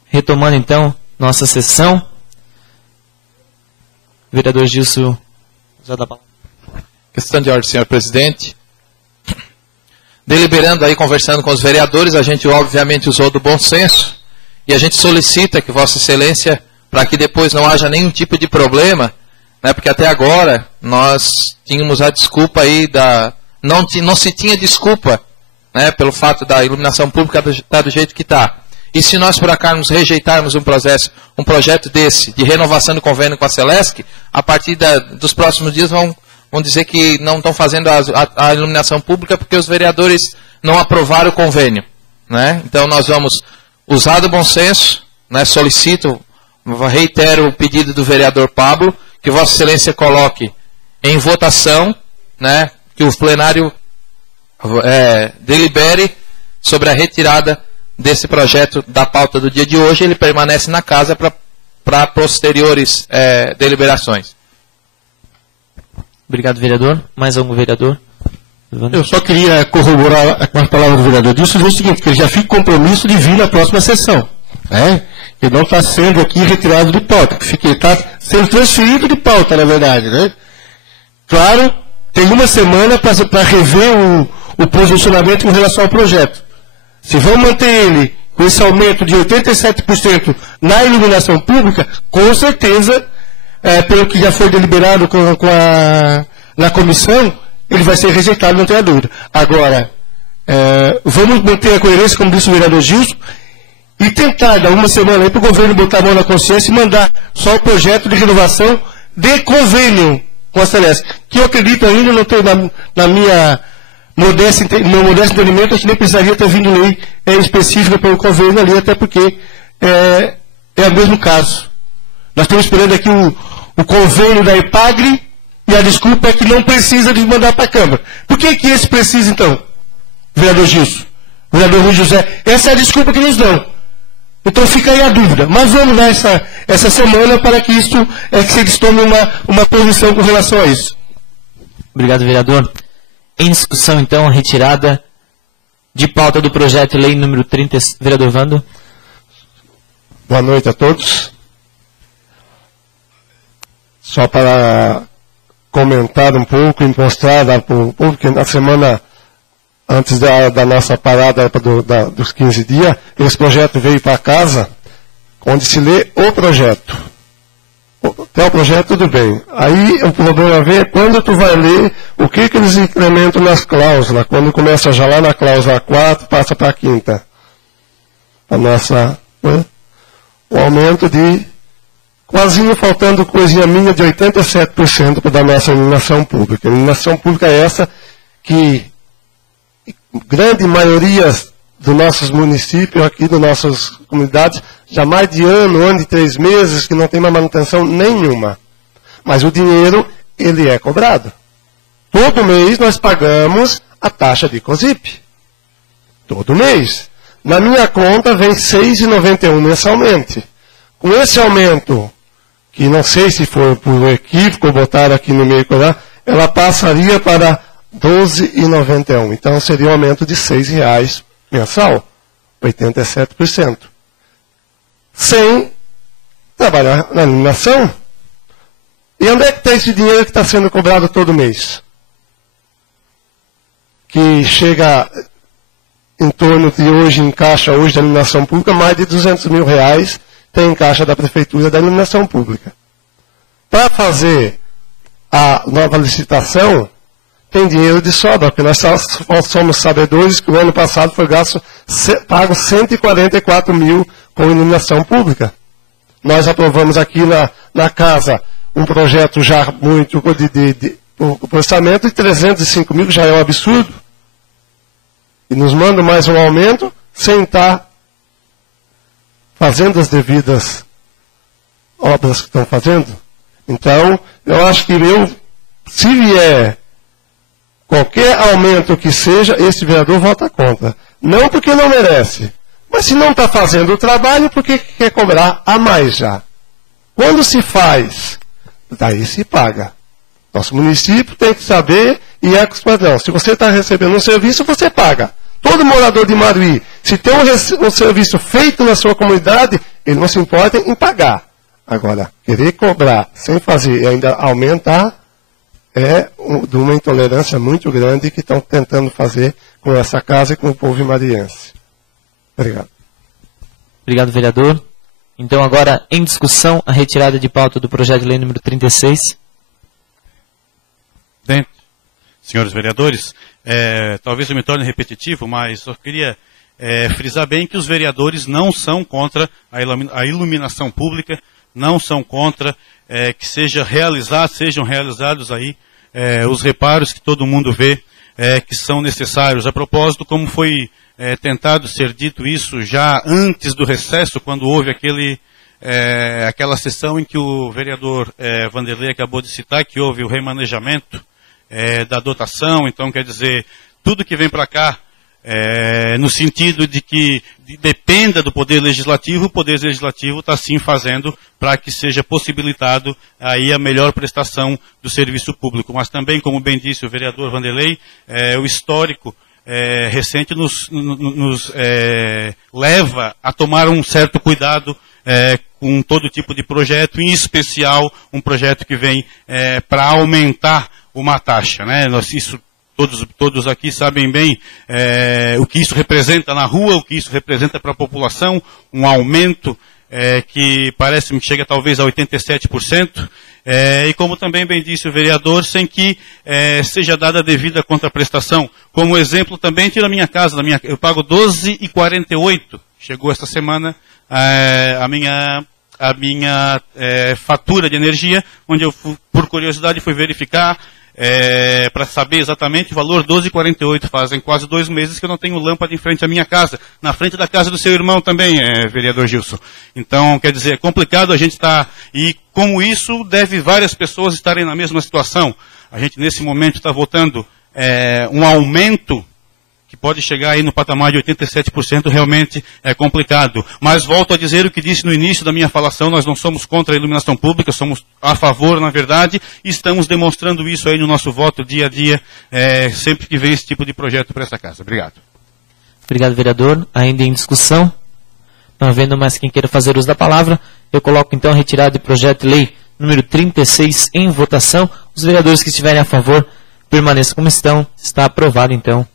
retomando então nossa sessão. Vereador Gilson, já dá palavra. Questão de ordem, senhor presidente. Deliberando aí, conversando com os vereadores, a gente obviamente usou do bom senso e a gente solicita que Vossa Excelência, para que depois não haja nenhum tipo de problema, né, porque até agora nós tínhamos a desculpa aí não se tinha desculpa, né, pelo fato da iluminação pública estar do jeito que está. E se nós por acaso rejeitarmos um projeto desse, de renovação do convênio com a Celesc, a partir dos próximos dias vão dizer que não estão fazendo a iluminação pública porque os vereadores não aprovaram o convênio, né? Então nós vamos usar do bom senso, né? Solicito, reitero o pedido do vereador Pablo, que Vossa Excelência coloque em votação, né? Que o plenário delibere sobre a retirada desse projeto da pauta do dia de hoje. Ele permanece na casa para posteriores deliberações. Obrigado, vereador. Mais algum vereador? Eu só queria corroborar com as palavras do vereador Dilson, o seguinte, que ele já fica compromisso de vir na próxima sessão. Né? Ele não está sendo aqui retirado de pauta, está sendo transferido de pauta, na verdade. Né? Claro, tem uma semana para rever o posicionamento em relação ao projeto. Se vão manter ele com esse aumento de 87% na iluminação pública, com certeza, pelo que já foi deliberado na comissão, ele vai ser rejeitado, não tenha dúvida. Agora, vamos manter a coerência, como disse o vereador Gilson, e tentar, dar uma semana aí para o governo botar a mão na consciência e mandar só o projeto de renovação de convênio com a Celesc, que eu acredito ainda, não tenho na minha modesto entendimento, acho que nem precisaria ter vindo lei específica para o convênio ali, até porque é o mesmo caso. Nós estamos esperando aqui o convênio da EPAGRE e a desculpa é que não precisa de mandar para a Câmara. Por que esse precisa, então, vereador Gilson, vereador Rui José? Essa é a desculpa que nos dão. Então fica aí a dúvida. Mas vamos dar essa semana para que que eles tomem uma posição com relação a isso. Obrigado, vereador. Em discussão, então, a retirada de pauta do projeto de lei número 30. Vereador Vando. Boa noite a todos. Só para comentar um pouco e mostrar para o povo que na semana antes da nossa parada dos 15 dias, esse projeto veio para casa, onde se lê o projeto. Até o projeto, tudo bem. Aí o problema vem quando tu vai ler o que eles incrementam nas cláusulas. Quando começa já lá na cláusula 4, passa para a 5ª. A nossa, né? O aumento de quase faltando coisinha minha de 87% da nossa iluminação pública. A iluminação pública é essa que grande maioria dos nossos municípios aqui, das nossas comunidades, já mais de ano e 3 meses, que não tem uma manutenção nenhuma. Mas o dinheiro, ele é cobrado. Todo mês nós pagamos a taxa de COSIP. Todo mês. Na minha conta vem R$ 6,91 mensalmente. Com esse aumento, que não sei se foi por equívoco, botaram aqui no meio, ela passaria para R$ 12,91. Então seria um aumento de R$ 6,00 mensal, 87%. Sem trabalhar na iluminação. E onde é que está esse dinheiro que está sendo cobrado todo mês? Que chega em torno de hoje, em caixa hoje da iluminação pública, mais de R$200 mil tem em caixa da Prefeitura da iluminação pública. Para fazer a nova licitação, tem dinheiro de sobra, porque nós somos sabedores que o ano passado foi pago 144 mil com iluminação pública. Nós aprovamos aqui na casa um projeto já muito de orçamento de 305 mil, que já é um absurdo. E nos mandam mais um aumento sem estar fazendo as devidas obras que estão fazendo. Então, eu acho que se vier qualquer aumento que seja, esse vereador vota contra. Não porque não merece, mas se não está fazendo o trabalho, por que quer cobrar a mais já? Quando se faz, daí se paga. Nosso município tem que saber e é com os padrões. Se você está recebendo um serviço, você paga. todo morador de Maruí, se tem um serviço feito na sua comunidade, ele não se importa em pagar. Agora, querer cobrar sem fazer e ainda aumentar é de uma intolerância muito grande que estão tentando fazer com essa casa e com o povo mariense. Obrigado. Obrigado, vereador. Então, agora, em discussão, a retirada de pauta do projeto de lei número 36. Presidente, senhores vereadores, talvez eu me torne repetitivo, mas só queria frisar bem que os vereadores não são contra a iluminação pública, não são contra que sejam realizados aí os reparos que todo mundo vê que são necessários. A propósito, como foi tentado ser dito isso já antes do recesso, quando houve aquela sessão em que o vereador Vanderlei acabou de citar, que houve o remanejamento da dotação. Então, quer dizer, tudo que vem para cá, no sentido de que dependa do Poder Legislativo, o Poder Legislativo está sim fazendo para que seja possibilitado aí a melhor prestação do serviço público. Mas também, como bem disse o vereador Vanderlei, o histórico recente nos leva a tomar um certo cuidado com todo tipo de projeto, em especial um projeto que vem para aumentar uma taxa, né? Todos aqui sabem bem o que isso representa na rua, o que isso representa para a população, um aumento que parece-me que chega talvez a 87%, e como também bem disse o vereador, sem que seja dada a devida contraprestação. Como exemplo também, tira a minha casa, eu pago 12,48, chegou esta semana a minha fatura de energia, onde eu, por curiosidade, fui verificar, para saber exatamente o valor, 12,48, fazem quase 2 meses que eu não tenho lâmpada em frente à minha casa, na frente da casa do seu irmão também, vereador Gilson. Então, quer dizer, é complicado a gente estar, e como isso, deve várias pessoas estarem na mesma situação. A gente, nesse momento, está votando um aumento que pode chegar aí no patamar de 87%, realmente é complicado. Mas volto a dizer o que disse no início da minha falação, nós não somos contra a iluminação pública, somos a favor, na verdade, e estamos demonstrando isso aí no nosso voto dia a dia, sempre que vem esse tipo de projeto para essa casa. Obrigado. Obrigado, vereador. Ainda em discussão, não havendo mais quem queira fazer uso da palavra, eu coloco então a retirada de projeto de lei número 36 em votação. Os vereadores que estiverem a favor, permaneçam como estão. Está aprovado então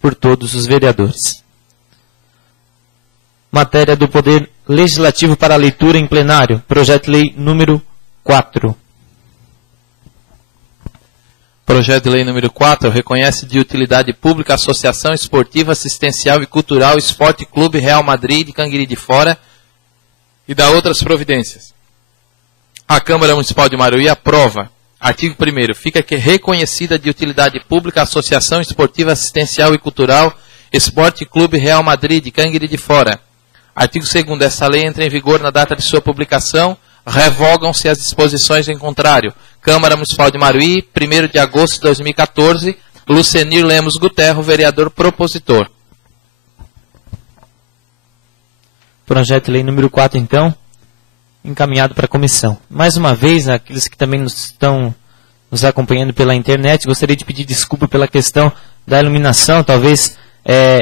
por todos os vereadores. Matéria do Poder Legislativo para leitura em plenário. Projeto de lei número 4. Projeto de lei número 4 reconhece de utilidade pública a Associação Esportiva, Assistencial e Cultural Esporte Clube Real Madrid de Canguiri de Fora e dá outras providências. A Câmara Municipal de Maruí aprova. Artigo 1º. Fica reconhecida de utilidade pública a Associação Esportiva Assistencial e Cultural Esporte Clube Real Madrid de Canguiri de Fora. Artigo 2º. Esta lei entra em vigor na data de sua publicação. Revogam-se as disposições em contrário. Câmara Municipal de Maruí, 1º de agosto de 2014. Lucenir Lemos Guterro, vereador propositor. Projeto de lei número 4, então, encaminhado para a comissão. Mais uma vez, aqueles que também estão nos acompanhando pela internet, gostaria de pedir desculpa pela questão da iluminação. Talvez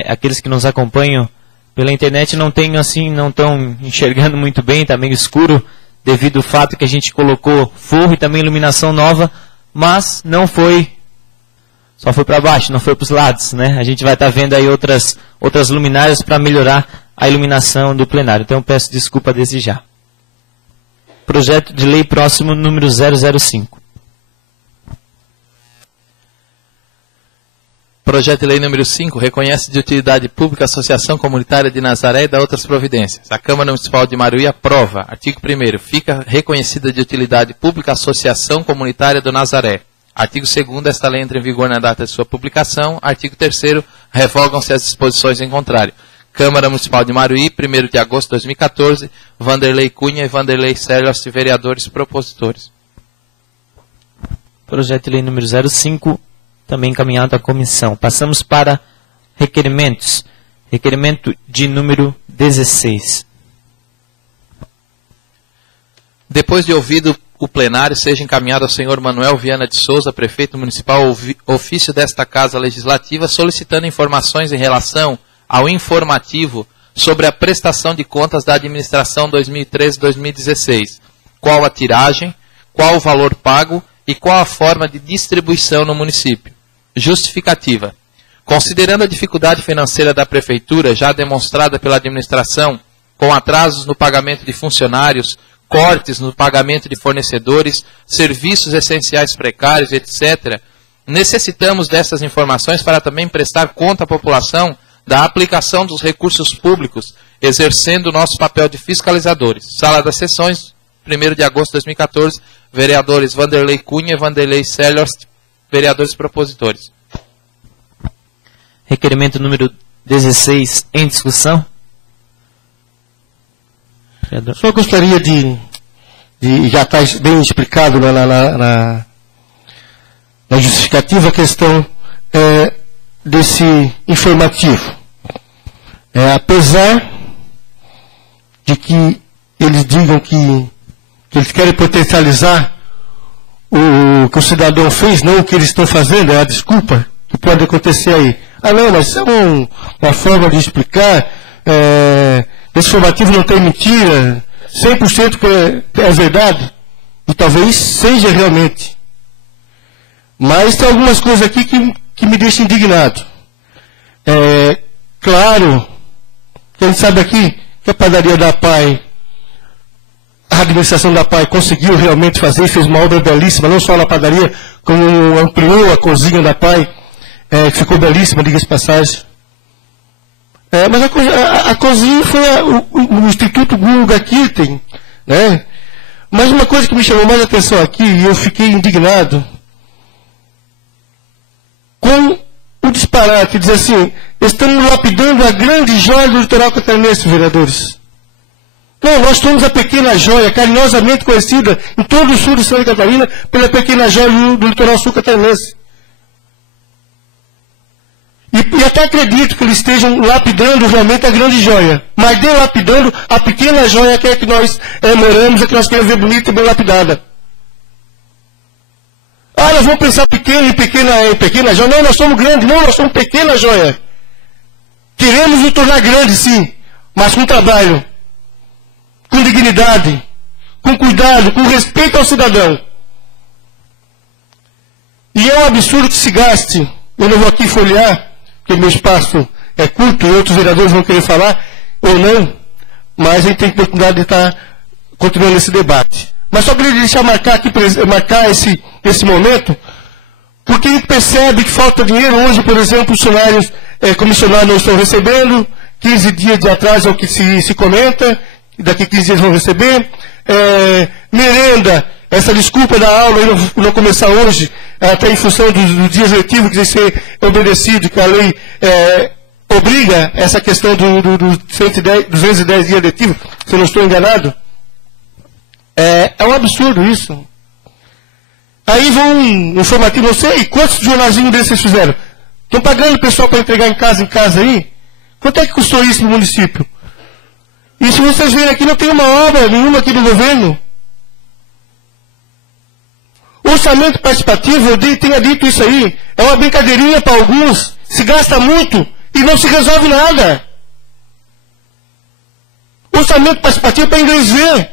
aqueles que nos acompanham pela internet não tenham assim, não estão enxergando muito bem, está meio escuro, devido ao fato que a gente colocou forro e também iluminação nova, mas não foi, só foi para baixo, não foi para os lados, né? A gente vai estar vendo aí outras luminárias para melhorar a iluminação do plenário. Então eu peço desculpa desde já. Projeto de lei próximo número 005. Projeto de lei número 5 reconhece de utilidade pública a Associação Comunitária de Nazaré e dá outras providências. A Câmara Municipal de Maruí aprova. Artigo 1º. Fica reconhecida de utilidade pública a Associação Comunitária do Nazaré. Artigo 2º. Esta lei entra em vigor na data de sua publicação. Artigo 3º. Revogam-se as disposições em contrário. Câmara Municipal de Maruí, 1º de agosto de 2014, Vanderlei Cunha e Vanderlei Célios, vereadores propositores. Projeto de lei número 05, também encaminhado à comissão. Passamos para requerimentos. Requerimento de número 16. Depois de ouvido o plenário seja encaminhado ao senhor Manuel Viana de Souza, prefeito municipal, ofício desta Casa Legislativa, solicitando informações em relação ao informativo sobre a prestação de contas da administração 2013-2016. Qual a tiragem, qual o valor pago e qual a forma de distribuição no município. Justificativa. Considerando a dificuldade financeira da Prefeitura, já demonstrada pela administração, com atrasos no pagamento de funcionários, cortes no pagamento de fornecedores, serviços essenciais precários, etc., necessitamos dessas informações para também prestar conta à população da aplicação dos recursos públicos, exercendo o nosso papel de fiscalizadores. Sala das Sessões, 1º de agosto de 2014, vereadores Vanderlei Cunha e Vanderlei Selhorst, vereadores propositores. Requerimento número 16 em discussão. Só gostaria de já está bem explicado na justificativa a questão desse informativo. Apesar de que eles digam que eles querem potencializar o que o cidadão fez, não o que eles estão fazendo, é a desculpa que pode acontecer aí. Ah, não, mas isso é uma forma de explicar. Esse informativo não tem mentira, 100% que é verdade, e talvez seja realmente. Mas tem algumas coisas aqui que me deixam indignado. Claro, que a gente sabe aqui que a padaria da PAI, a administração da PAI conseguiu realmente fazer, fez uma obra belíssima, não só na padaria, como ampliou a cozinha da PAI, que ficou belíssima, diga-se de passagem. Mas a cozinha foi o Instituto Guga Kirten, né? Mas uma coisa que me chamou mais a atenção aqui, e eu fiquei indignado, com o disparate, dizer assim, estamos lapidando a grande joia do litoral catarinense, vereadores. Não, nós somos a pequena joia, carinhosamente conhecida em todo o sul de Santa Catarina, pela pequena joia do litoral sul catarinense. E até acredito que eles estejam lapidando realmente a grande joia, mas delapidando a pequena joia que é que nós moramos, é que nós queremos ver bonita e bem lapidada. Ah, nós vamos pensar pequena joia. Não, nós somos grandes. Não, nós somos pequena joia. Queremos nos tornar grandes, sim, mas com trabalho, com dignidade, com cuidado, com respeito ao cidadão. E é um absurdo que se gaste, eu não vou aqui folhear, porque meu espaço é curto e outros vereadores vão querer falar, ou não, mas a gente tem oportunidade de estar continuando esse debate. Mas só queria deixar marcar esse momento, porque a gente percebe que falta dinheiro. Hoje, por exemplo, os funcionários comissionados não estão recebendo, 15 dias de atraso é o que se comenta, daqui a 15 dias vão receber. Merenda, essa desculpa da aula não começar hoje, até em função dos dias letivos que tem que ser obedecido, que a lei obriga essa questão dos 210 dias letivos, se eu não estou enganado. É um absurdo isso. Aí vão informativo, não sei quantos jornalzinhos desses vocês fizeram. Estão pagando o pessoal para entregar em casa aí? Quanto é que custou isso no município? E se vocês verem aqui, não tem uma obra nenhuma aqui do governo. Orçamento participativo, eu tenha dito isso aí, é uma brincadeirinha para alguns, se gasta muito e não se resolve nada. Orçamento participativo para inglês ver.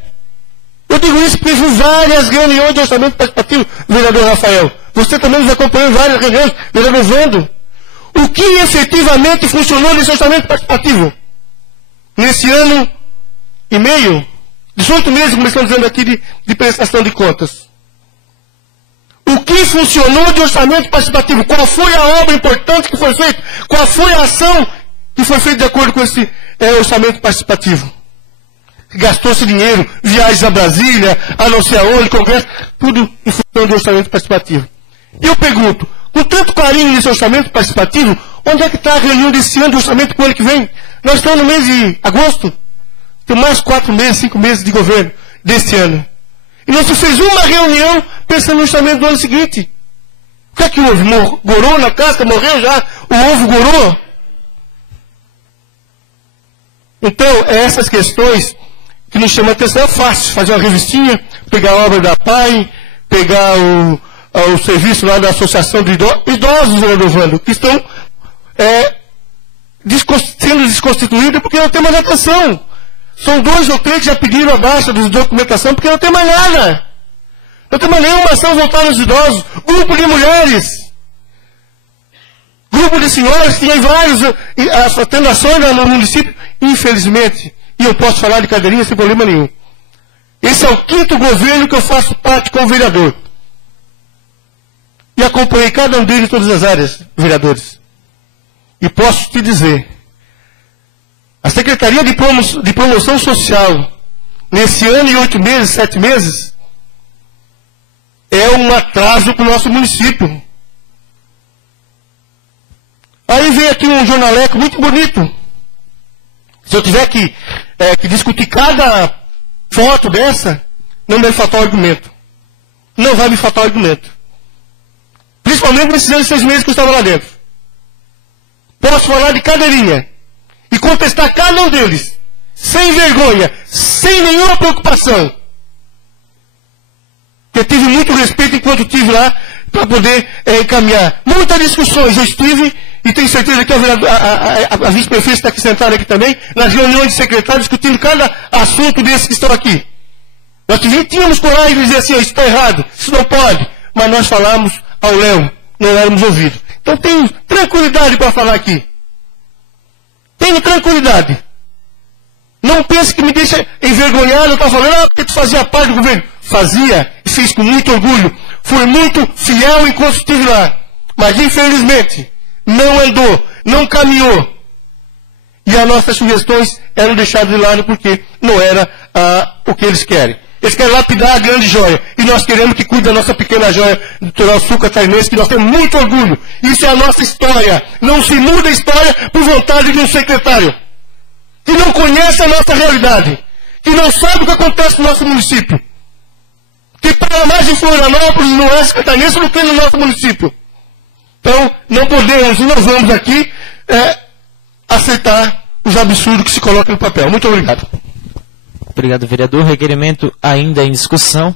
Eu digo isso porque fiz várias reuniões de orçamento participativo, vereador Rafael. Você também nos acompanhou em várias reuniões, vereador Vando. O que efetivamente funcionou nesse orçamento participativo? Nesse ano e meio, 18 meses, como estamos dizendo aqui, de prestação de contas. O que funcionou de orçamento participativo? Qual foi a obra importante que foi feita? Qual foi a ação que foi feita de acordo com esse orçamento participativo? Gastou-se dinheiro, viagens a Brasília, a não sei aonde, congresso, tudo em função do orçamento participativo. E eu pergunto, com tanto carinho nesse orçamento participativo, onde é que está a reunião desse ano do orçamento para o ano que vem? Nós estamos no mês de agosto, tem mais 4 meses, 5 meses de governo desse ano. E não se fez uma reunião pensando no orçamento do ano seguinte. O que é que houve? Gorou na casca, morreu já? O ovo gorou? Então, essas questões que nos chama a atenção, é fácil fazer uma revistinha, pegar a obra da PAI, pegar o serviço lá da Associação de Idosos, Rodovando, que estão sendo desconstituídos porque não tem mais atenção. São 2 ou 3 que já pediram a baixa de documentação porque não tem mais nada. Não tem mais nenhuma ação voltada aos idosos. Grupo de mulheres. Grupo de senhoras, tinha vários tendo ações no município. Infelizmente, e eu posso falar de cadeirinha sem problema nenhum. Esse é o 5º governo que eu faço parte como vereador. E acompanhei cada um deles em todas as áreas, vereadores. E posso te dizer, a Secretaria de Promoção Social, nesse ano e 8 meses, 7 meses, é um atraso para o nosso município. Aí vem aqui um jornaleco muito bonito. Se eu tiver que discutir cada foto dessa, não vai me faltar argumento. Não vai me faltar argumento. Principalmente nesses anos 6 meses que eu estava lá dentro. Posso falar de cadeirinha e contestar cada um deles, sem vergonha, sem nenhuma preocupação. Eu tive muito respeito enquanto estive lá para poder encaminhar. Muitas discussões eu estive, e tenho certeza que a vice-prefeita está aqui sentada aqui também, nas reuniões de secretários, discutindo cada assunto desses que estão aqui. Nós tínhamos coragem de dizer assim, isso está errado, isso não pode, mas nós falamos ao léu, não éramos ouvidos. Então tenho tranquilidade para falar aqui. Tenho tranquilidade. Não pense que me deixa envergonhado, eu estou falando, porque tu fazia parte do governo. Fazia, e fiz com muito orgulho. Fui muito fiel enquanto estive lá. Mas infelizmente, não andou, não caminhou. E as nossas sugestões eram deixadas de lado porque não era o que eles querem. Eles querem lapidar a grande joia. E nós queremos que cuide da nossa pequena joia do litoral sul catarinense, que nós temos muito orgulho. Isso é a nossa história. Não se muda a história por vontade de um secretário que não conhece a nossa realidade, que não sabe o que acontece no nosso município, que para mais em Florianópolis, no oeste catarinense, do que no nosso município. Então, não podemos e não vamos aqui aceitar os absurdos que se colocam no papel. Muito obrigado. Obrigado, vereador. Requerimento ainda em discussão.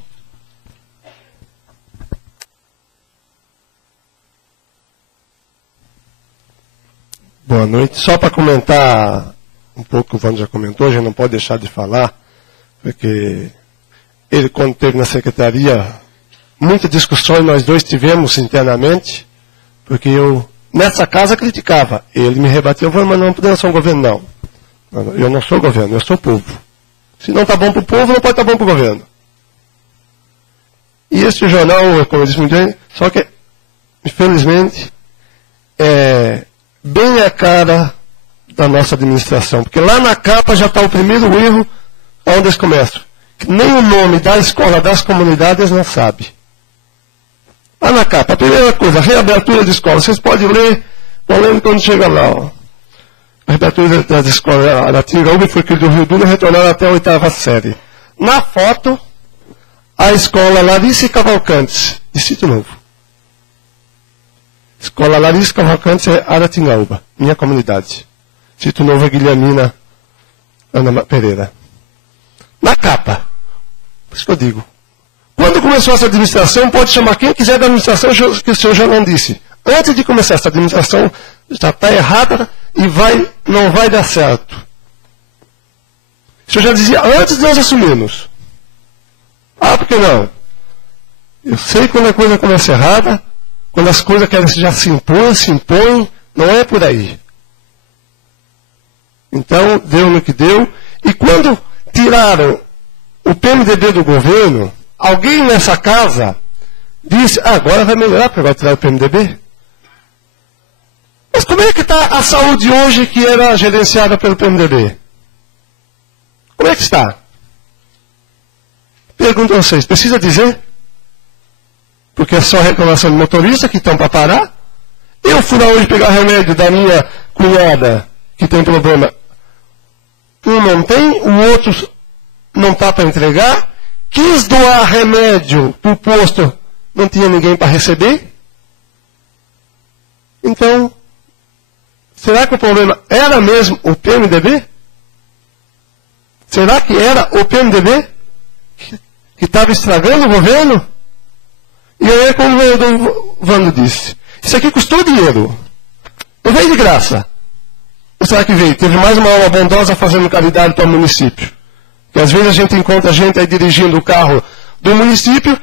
Boa noite. Só para comentar um pouco, o Vando já comentou, a gente não pode deixar de falar, porque ele, quando esteve na secretaria, muitas discussões nós dois tivemos internamente, porque eu, nessa casa, criticava. Ele me rebateu, mas não podemos ser um governo, não. Eu não sou governo, eu sou povo. Se não está bom para o povo, não pode estar bom para o governo. E esse jornal, como eu disse muito bem, só que, infelizmente, é bem a cara da nossa administração. Porque lá na capa já está o primeiro erro onde eles começam. Que nem o nome da escola, das comunidades, eles não sabem. Lá na capa, a primeira coisa, reabertura de escola. Vocês podem ler, não lembro quando chega lá, ó. A reabertura das escolas Aratingaúba foi que do Rio Duro retornaram até a 8ª série. Na foto, a escola Larissa Cavalcantes, Distrito Novo. Escola Larissa Cavalcantes é Aratingaúba, minha comunidade. Distrito Novo é Guilhermina Ana Pereira. Na capa, por isso que eu digo, quando começou essa administração, pode chamar quem quiser da administração, que o senhor já não disse. Antes de começar essa administração, já está errada e não vai dar certo. O senhor já dizia antes de nós assumirmos. Por que não? Eu sei quando a coisa começa errada, quando as coisas querem já se impõem, não é por aí. Então, deu no que deu. E quando tiraram o PMDB do governo, alguém nessa casa disse, agora vai melhorar porque vai tirar o PMDB. Mas como é que está a saúde hoje que era gerenciada pelo PMDB? Como é que está? Pergunto a vocês, precisa dizer? Porque é só reclamação de motorista que estão para parar. Eu fui lá hoje pegar remédio da minha cunhada, que tem problema. Um não tem, o outro não está para entregar. Quis doar remédio para o posto, não tinha ninguém para receber. Então, será que o problema era mesmo o PMDB? Será que era o PMDB que estava estragando o governo? E aí, como o vereador Vando disse, isso aqui custou dinheiro. Não veio de graça. Ou será que veio? Teve mais uma alma bondosa fazendo caridade para o município. E às vezes a gente encontra gente aí dirigindo o carro do município,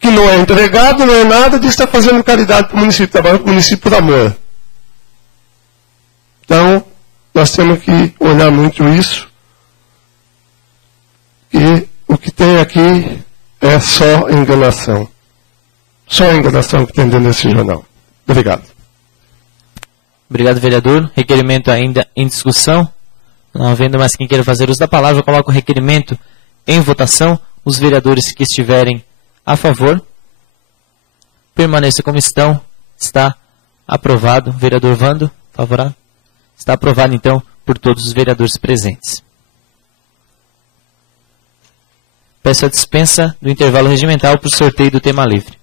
que não é empregado, não é nada, diz que está fazendo caridade para o município, trabalhando para o município por amor. Então, nós temos que olhar muito isso. E o que tem aqui é só enganação. Só enganação que tem dentro desse jornal. Obrigado. Obrigado, vereador. Requerimento ainda em discussão. Não havendo mais quem queira fazer uso da palavra, eu coloco o requerimento em votação. Os vereadores que estiverem a favor, permaneça como estão. Está aprovado. Vereador Vando, favorável? Está aprovado, então, por todos os vereadores presentes. Peço a dispensa do intervalo regimental para o sorteio do tema livre.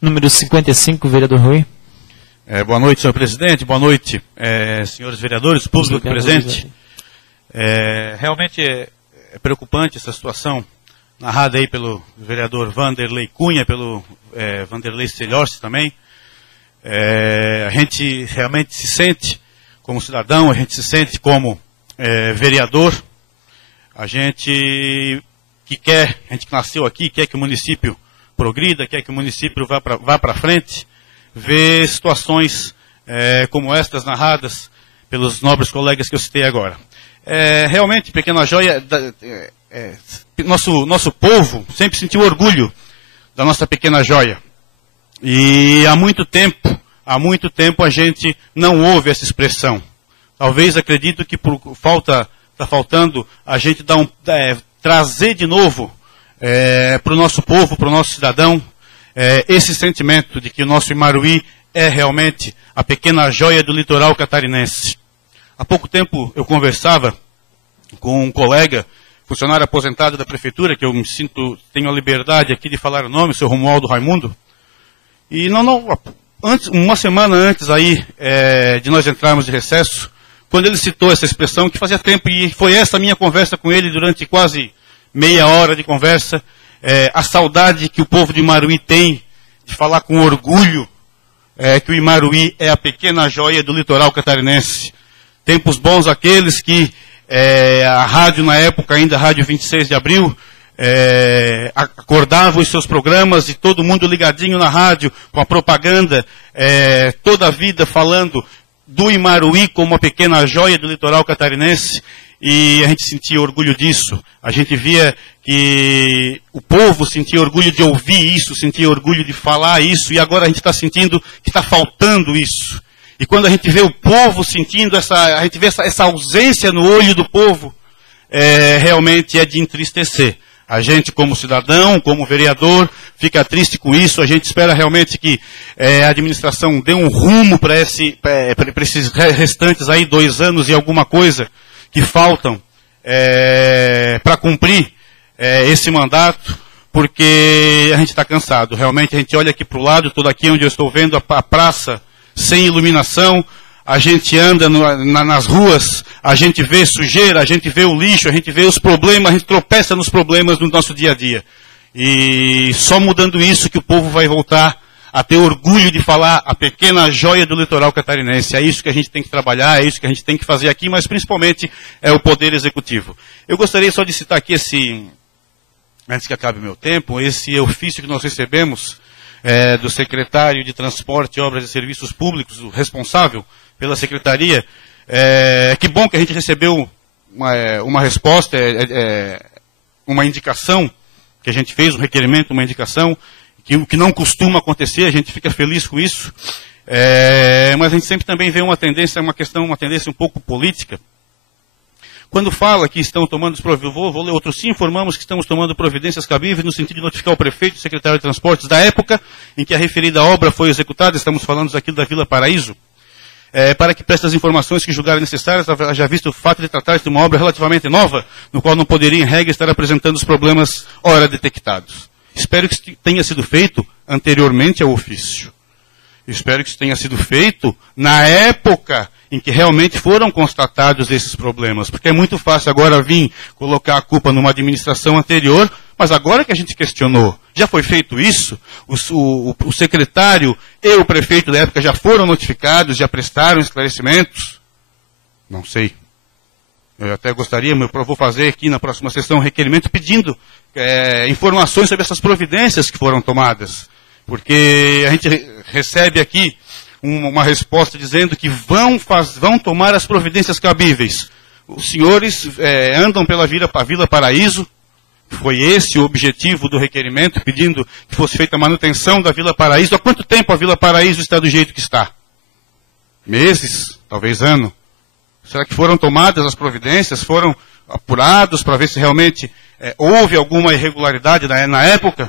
Número 55, vereador Rui. Boa noite, senhor presidente. Boa noite, senhores vereadores, público presente. Realmente é preocupante essa situação, narrada aí pelo vereador Vanderlei Cunha, pelo Vanderlei Celhorce também. A gente realmente se sente como cidadão, a gente se sente como vereador. A gente que nasceu aqui, quer que o município progrida, quer que o município vá para frente, vê situações como estas narradas pelos nobres colegas que eu citei agora. Realmente, Pequena Jóia, nosso povo sempre sentiu orgulho da nossa Pequena Jóia. E há muito tempo a gente não ouve essa expressão. Talvez acredito que está faltando a gente trazer de novo para o nosso povo, para o nosso cidadão, esse sentimento de que o nosso Imaruí é realmente a pequena joia do litoral catarinense. Há pouco tempo eu conversava com um colega, funcionário aposentado da prefeitura, que eu tenho a liberdade aqui de falar o nome, o seu Romualdo Raimundo, e uma semana antes aí de nós entrarmos de recesso, quando ele citou essa expressão, que fazia tempo, e foi essa minha conversa com ele durante quase meia hora de conversa, a saudade que o povo de Imaruí tem de falar com orgulho que o Imaruí é a pequena joia do litoral catarinense. Tempos bons aqueles que a rádio, na época ainda a Rádio 26 de Abril, acordava os seus programas e todo mundo ligadinho na rádio, com a propaganda, toda a vida falando do Imaruí como uma pequena joia do litoral catarinense. E a gente sentia orgulho disso. A gente via que o povo sentia orgulho de ouvir isso, sentia orgulho de falar isso, e agora a gente está sentindo que está faltando isso. E quando a gente vê o povo sentindo a gente vê essa ausência no olho do povo, realmente é de entristecer. A gente, como cidadão, como vereador, fica triste com isso. A gente espera realmente que a administração dê um rumo para esses restantes aí 2 anos e alguma coisa que faltam para cumprir esse mandato, porque a gente está cansado. Realmente a gente olha aqui para o lado, todo aqui onde eu estou vendo a praça sem iluminação, a gente anda nas ruas, a gente vê sujeira, a gente vê o lixo, a gente vê os problemas, a gente tropeça nos problemas do nosso dia a dia. E só mudando isso que o povo vai voltar a ter orgulho de falar a pequena joia do litoral catarinense. É isso que a gente tem que trabalhar, é isso que a gente tem que fazer aqui, mas principalmente é o Poder Executivo. Eu gostaria só de citar aqui antes que acabe o meu tempo, esse ofício que nós recebemos do secretário de Transporte, Obras e Serviços Públicos, o responsável pela secretaria. Que bom que a gente recebeu uma resposta, uma indicação que a gente fez, um requerimento, uma indicação, que não costuma acontecer, a gente fica feliz com isso, mas a gente sempre também vê uma tendência um pouco política. Quando fala que estão tomando providências, vou ler outro, sim, informamos que estamos tomando providências cabíveis no sentido de notificar o prefeito e o secretário de Transportes da época em que a referida obra foi executada, estamos falando aqui da Vila Paraíso, para que preste as informações que julgarem necessárias, já visto o fato de tratar-se de uma obra relativamente nova, no qual não poderia, em regra, estar apresentando os problemas ora detectados. Espero que isso tenha sido feito anteriormente ao ofício. Espero que isso tenha sido feito na época em que realmente foram constatados esses problemas. Porque é muito fácil agora vir colocar a culpa numa administração anterior, mas agora que a gente questionou, já foi feito isso? O secretário e o prefeito da época já foram notificados, já prestaram esclarecimentos? Não sei. Eu até gostaria, eu vou fazer aqui na próxima sessão um requerimento pedindo informações sobre essas providências que foram tomadas. Porque a gente recebe aqui uma resposta dizendo que vão tomar as providências cabíveis. Os senhores andam pela Vila Paraíso, foi esse o objetivo do requerimento, pedindo que fosse feita a manutenção da Vila Paraíso. Há quanto tempo a Vila Paraíso está do jeito que está? Meses? Talvez ano? Será que foram tomadas as providências? Foram apurados para ver se realmente houve alguma irregularidade na época?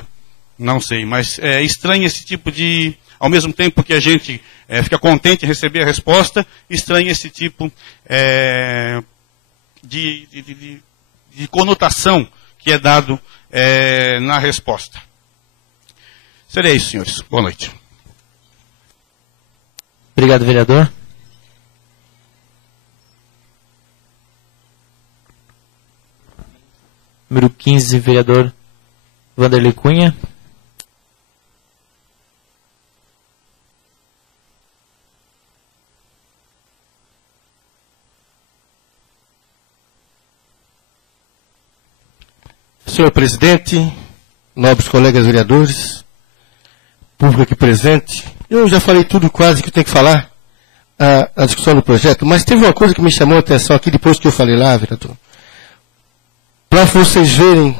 Não sei, mas é estranho esse tipo de... Ao mesmo tempo que a gente fica contente em receber a resposta, estranho esse tipo de conotação que é dado na resposta. Seria isso, senhores. Boa noite. Obrigado, vereador. Número 15, vereador Vanderlei Cunha. Senhor presidente, nobres colegas vereadores, público aqui presente, eu já falei tudo quase que eu tenho que falar, a discussão do projeto, mas teve uma coisa que me chamou a atenção aqui depois que eu falei lá, vereador. Para vocês verem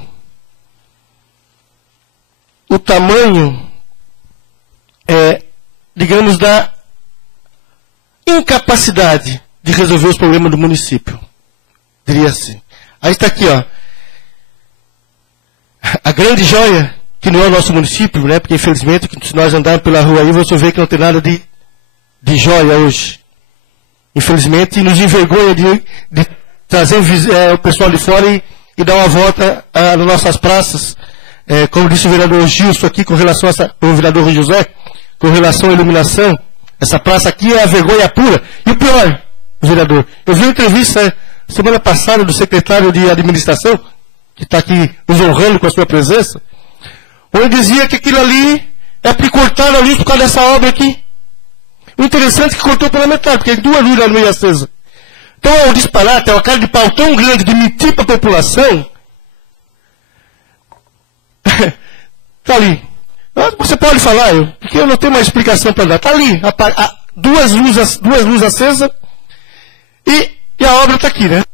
o tamanho, digamos, da incapacidade de resolver os problemas do município. Diria assim. Aí está aqui, ó. A grande joia, que não é o nosso município, né? Porque infelizmente, se nós andarmos pela rua aí, você vê que não tem nada de joia hoje. Infelizmente, nos envergonha de trazer o pessoal de fora e dar uma volta nas nossas praças. Como disse o vereador Gilson aqui, com relação o vereador Rui José, com relação à iluminação, essa praça aqui é a vergonha pura. E o pior, vereador, eu vi uma entrevista semana passada do secretário de administração, que está aqui nos honrando com a sua presença, onde dizia que aquilo ali é porque cortaram a luz por causa dessa obra aqui. O interessante é que cortou pela metade, porque tem 2 luzes lá no meio acesa. Então é um disparate, é uma cara de pau tão grande de mentir para a população. Está ali. Você pode falar, porque eu não tenho uma explicação para dar. Está ali, 2 luzes acesas e a obra está aqui, né?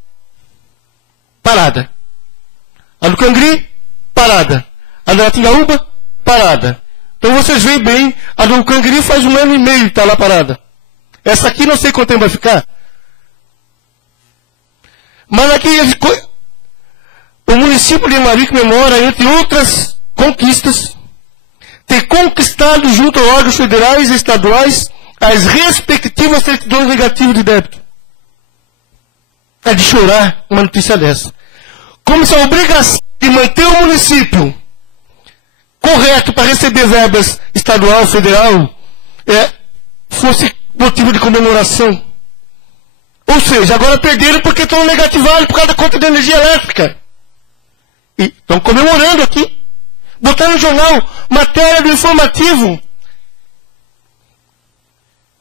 Parada. A do Cangri, parada. A da Tingaúba, parada. Então vocês veem bem, a do Cangri faz 1 ano e meio que está lá parada. Essa aqui não sei quanto tempo vai ficar. Mas aqui o município de Marí comemora, entre outras conquistas, ter conquistado junto a órgãos federais e estaduais as respectivas certidões negativas de débito. É de chorar uma notícia dessa. Como se a obrigação de manter o município correto para receber verbas estadual, federal, fosse motivo de comemoração. Ou seja, agora perderam porque estão negativados por causa da conta de energia elétrica. E estão comemorando aqui. Botaram no jornal matéria do informativo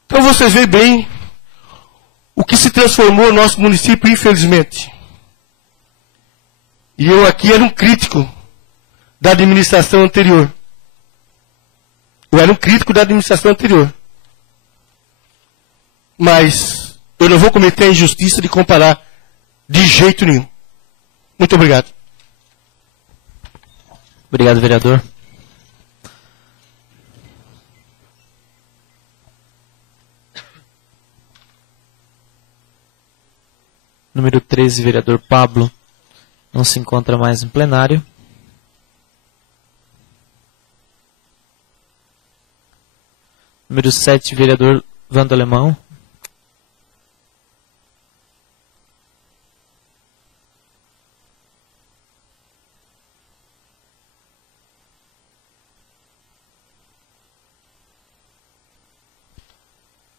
Então vocês veem bem o que se transformou o nosso município, infelizmente. E eu aqui era um crítico da administração anterior. Eu era um crítico da administração anterior. Mas eu não vou cometer a injustiça de comparar de jeito nenhum. Muito obrigado. Obrigado, vereador. Número 13, vereador Pablo, não se encontra mais em plenário. Número 7, vereador Vando Alemão.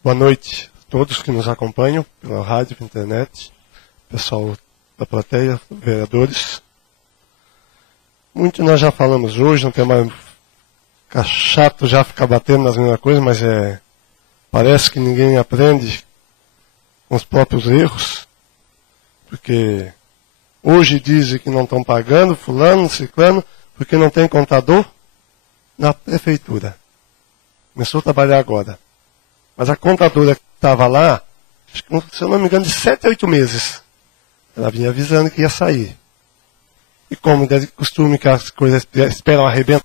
Boa noite a todos que nos acompanham pela rádio, pela internet, pessoal da plateia, vereadores. Muito nós já falamos hoje, não tem mais ficar chato já ficar batendo nas mesmas coisas, mas parece que ninguém aprende com os próprios erros, porque hoje dizem que não estão pagando fulano, ciclano, porque não tem contador na prefeitura. Começou a trabalhar agora. Mas a contadora que estava lá, acho que, se eu não me engano, de 7 a 8 meses, ela vinha avisando que ia sair. E como de costume que as coisas esperam arrebentar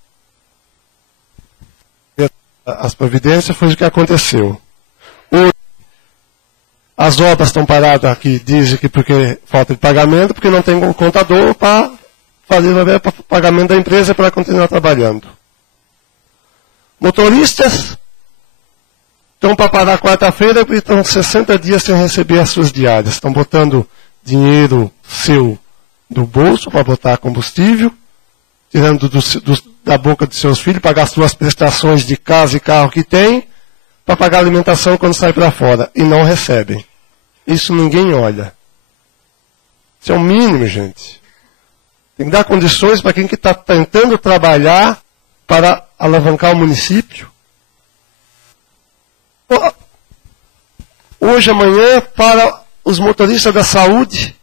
as providências, foi o que aconteceu. Hoje, as obras estão paradas aqui, dizem que porque falta de pagamento, porque não tem um contador para fazer o pagamento da empresa para continuar trabalhando. Motoristas estão para parar quarta-feira porque estão 60 dias sem receber as suas diárias. Estão botando dinheiro seu do bolso para botar combustível, tirando da boca dos seus filhos, pagar as suas prestações de casa e carro que tem, para pagar a alimentação quando sai para fora. E não recebem. Isso ninguém olha. Isso é o mínimo, gente. Tem que dar condições para quem que está tentando trabalhar para alavancar o município. Hoje, amanhã, para os motoristas da saúde.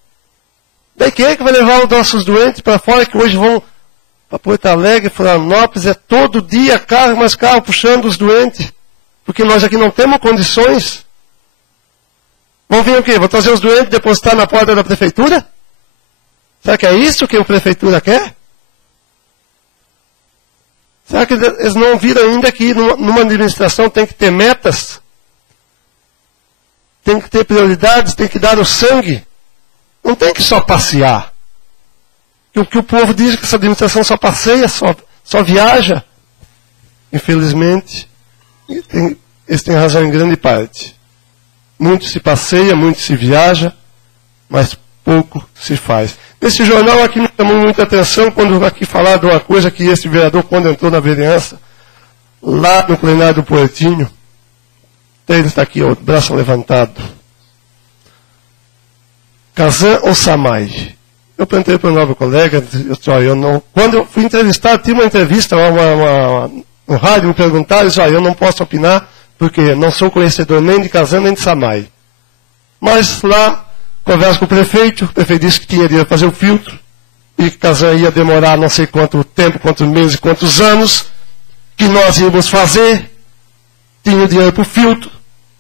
Daí quem é que vai levar os nossos doentes para fora, que hoje vão para Porto Alegre, Florianópolis, é todo dia carro, mais carro puxando os doentes. Porque nós aqui não temos condições. Vão vir o quê? Vão trazer os doentes e depositar na porta da prefeitura? Será que é isso que a prefeitura quer? Será que eles não viram ainda que numa administração tem que ter metas? Tem que ter prioridades, tem que dar o sangue. Não tem que só passear. O que o povo diz que essa administração só passeia, só viaja. Infelizmente, eles têm razão em grande parte. Muito se passeia, muito se viaja, mas pouco se faz. Nesse jornal aqui me chamou muita atenção quando aqui falaram de uma coisa que esse vereador, quando entrou na vereança, lá no plenário do Portinho, ele está aqui, ó, braço levantado. Kazan ou Samay? Eu perguntei para o novo colega, quando eu fui entrevistado, tinha uma entrevista no rádio, me perguntaram, eu não posso opinar, porque não sou conhecedor nem de Kazan nem de Samay. Mas lá, converso com o prefeito disse que tinha de fazer o filtro, e que Kazan ia demorar não sei quanto tempo, quantos meses, quantos anos, que nós íamos fazer, tinha o dinheiro para o filtro,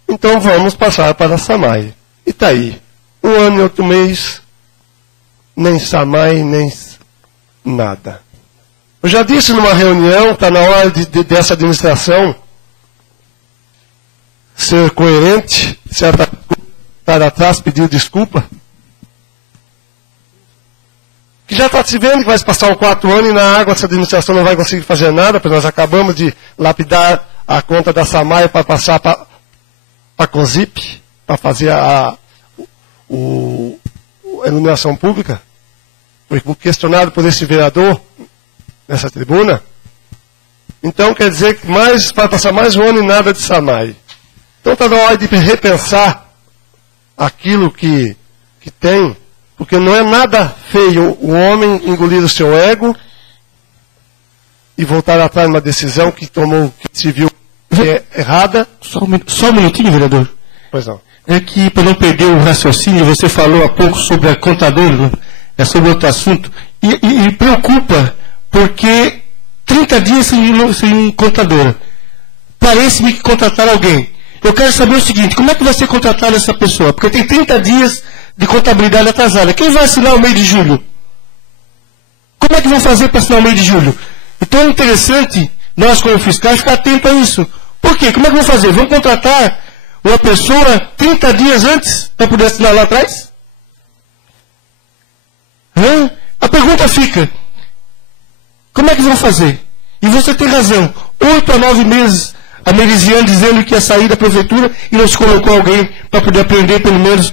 então vamos passar para Samay. E está aí, 1 ano e 8 meses, nem Samay, nem nada. Eu já disse numa reunião, está na hora dessa administração ser coerente, certa para atrás pedir desculpa. Que já está se vendo que vai se passar 4 anos e na água essa administração não vai conseguir fazer nada, porque nós acabamos de lapidar a conta da Samay para passar para a CONZIP, para fazer a iluminação pública. Foi questionado por esse vereador nessa tribuna. Então quer dizer que vai passar mais 1 ano e nada de Samay. Então está na hora de repensar aquilo que tem, porque não é nada feio o homem engolir o seu ego e voltar atrás numa decisão que tomou, que se viu é errada. Só um minutinho, vereador. Pois não. É que, para não perder o raciocínio, você falou há pouco sobre a contadora, é sobre outro assunto, e preocupa, porque 30 dias sem contadora. Parece-me que contrataram alguém. Eu quero saber o seguinte, como é que vai ser contratada essa pessoa? Porque tem 30 dias de contabilidade atrasada. Quem vai assinar o mês de julho? Como é que vão fazer para assinar o mês de julho? Então é interessante, nós como fiscais, ficar atentos a isso. Por quê? Como é que vão fazer? Vão contratar uma pessoa 30 dias antes para poder assinar lá atrás? A pergunta fica, como é que vão fazer? E você tem razão, 8 a 9 meses a Merisiane dizendo que ia sair da prefeitura e não se colocou alguém para poder aprender pelo menos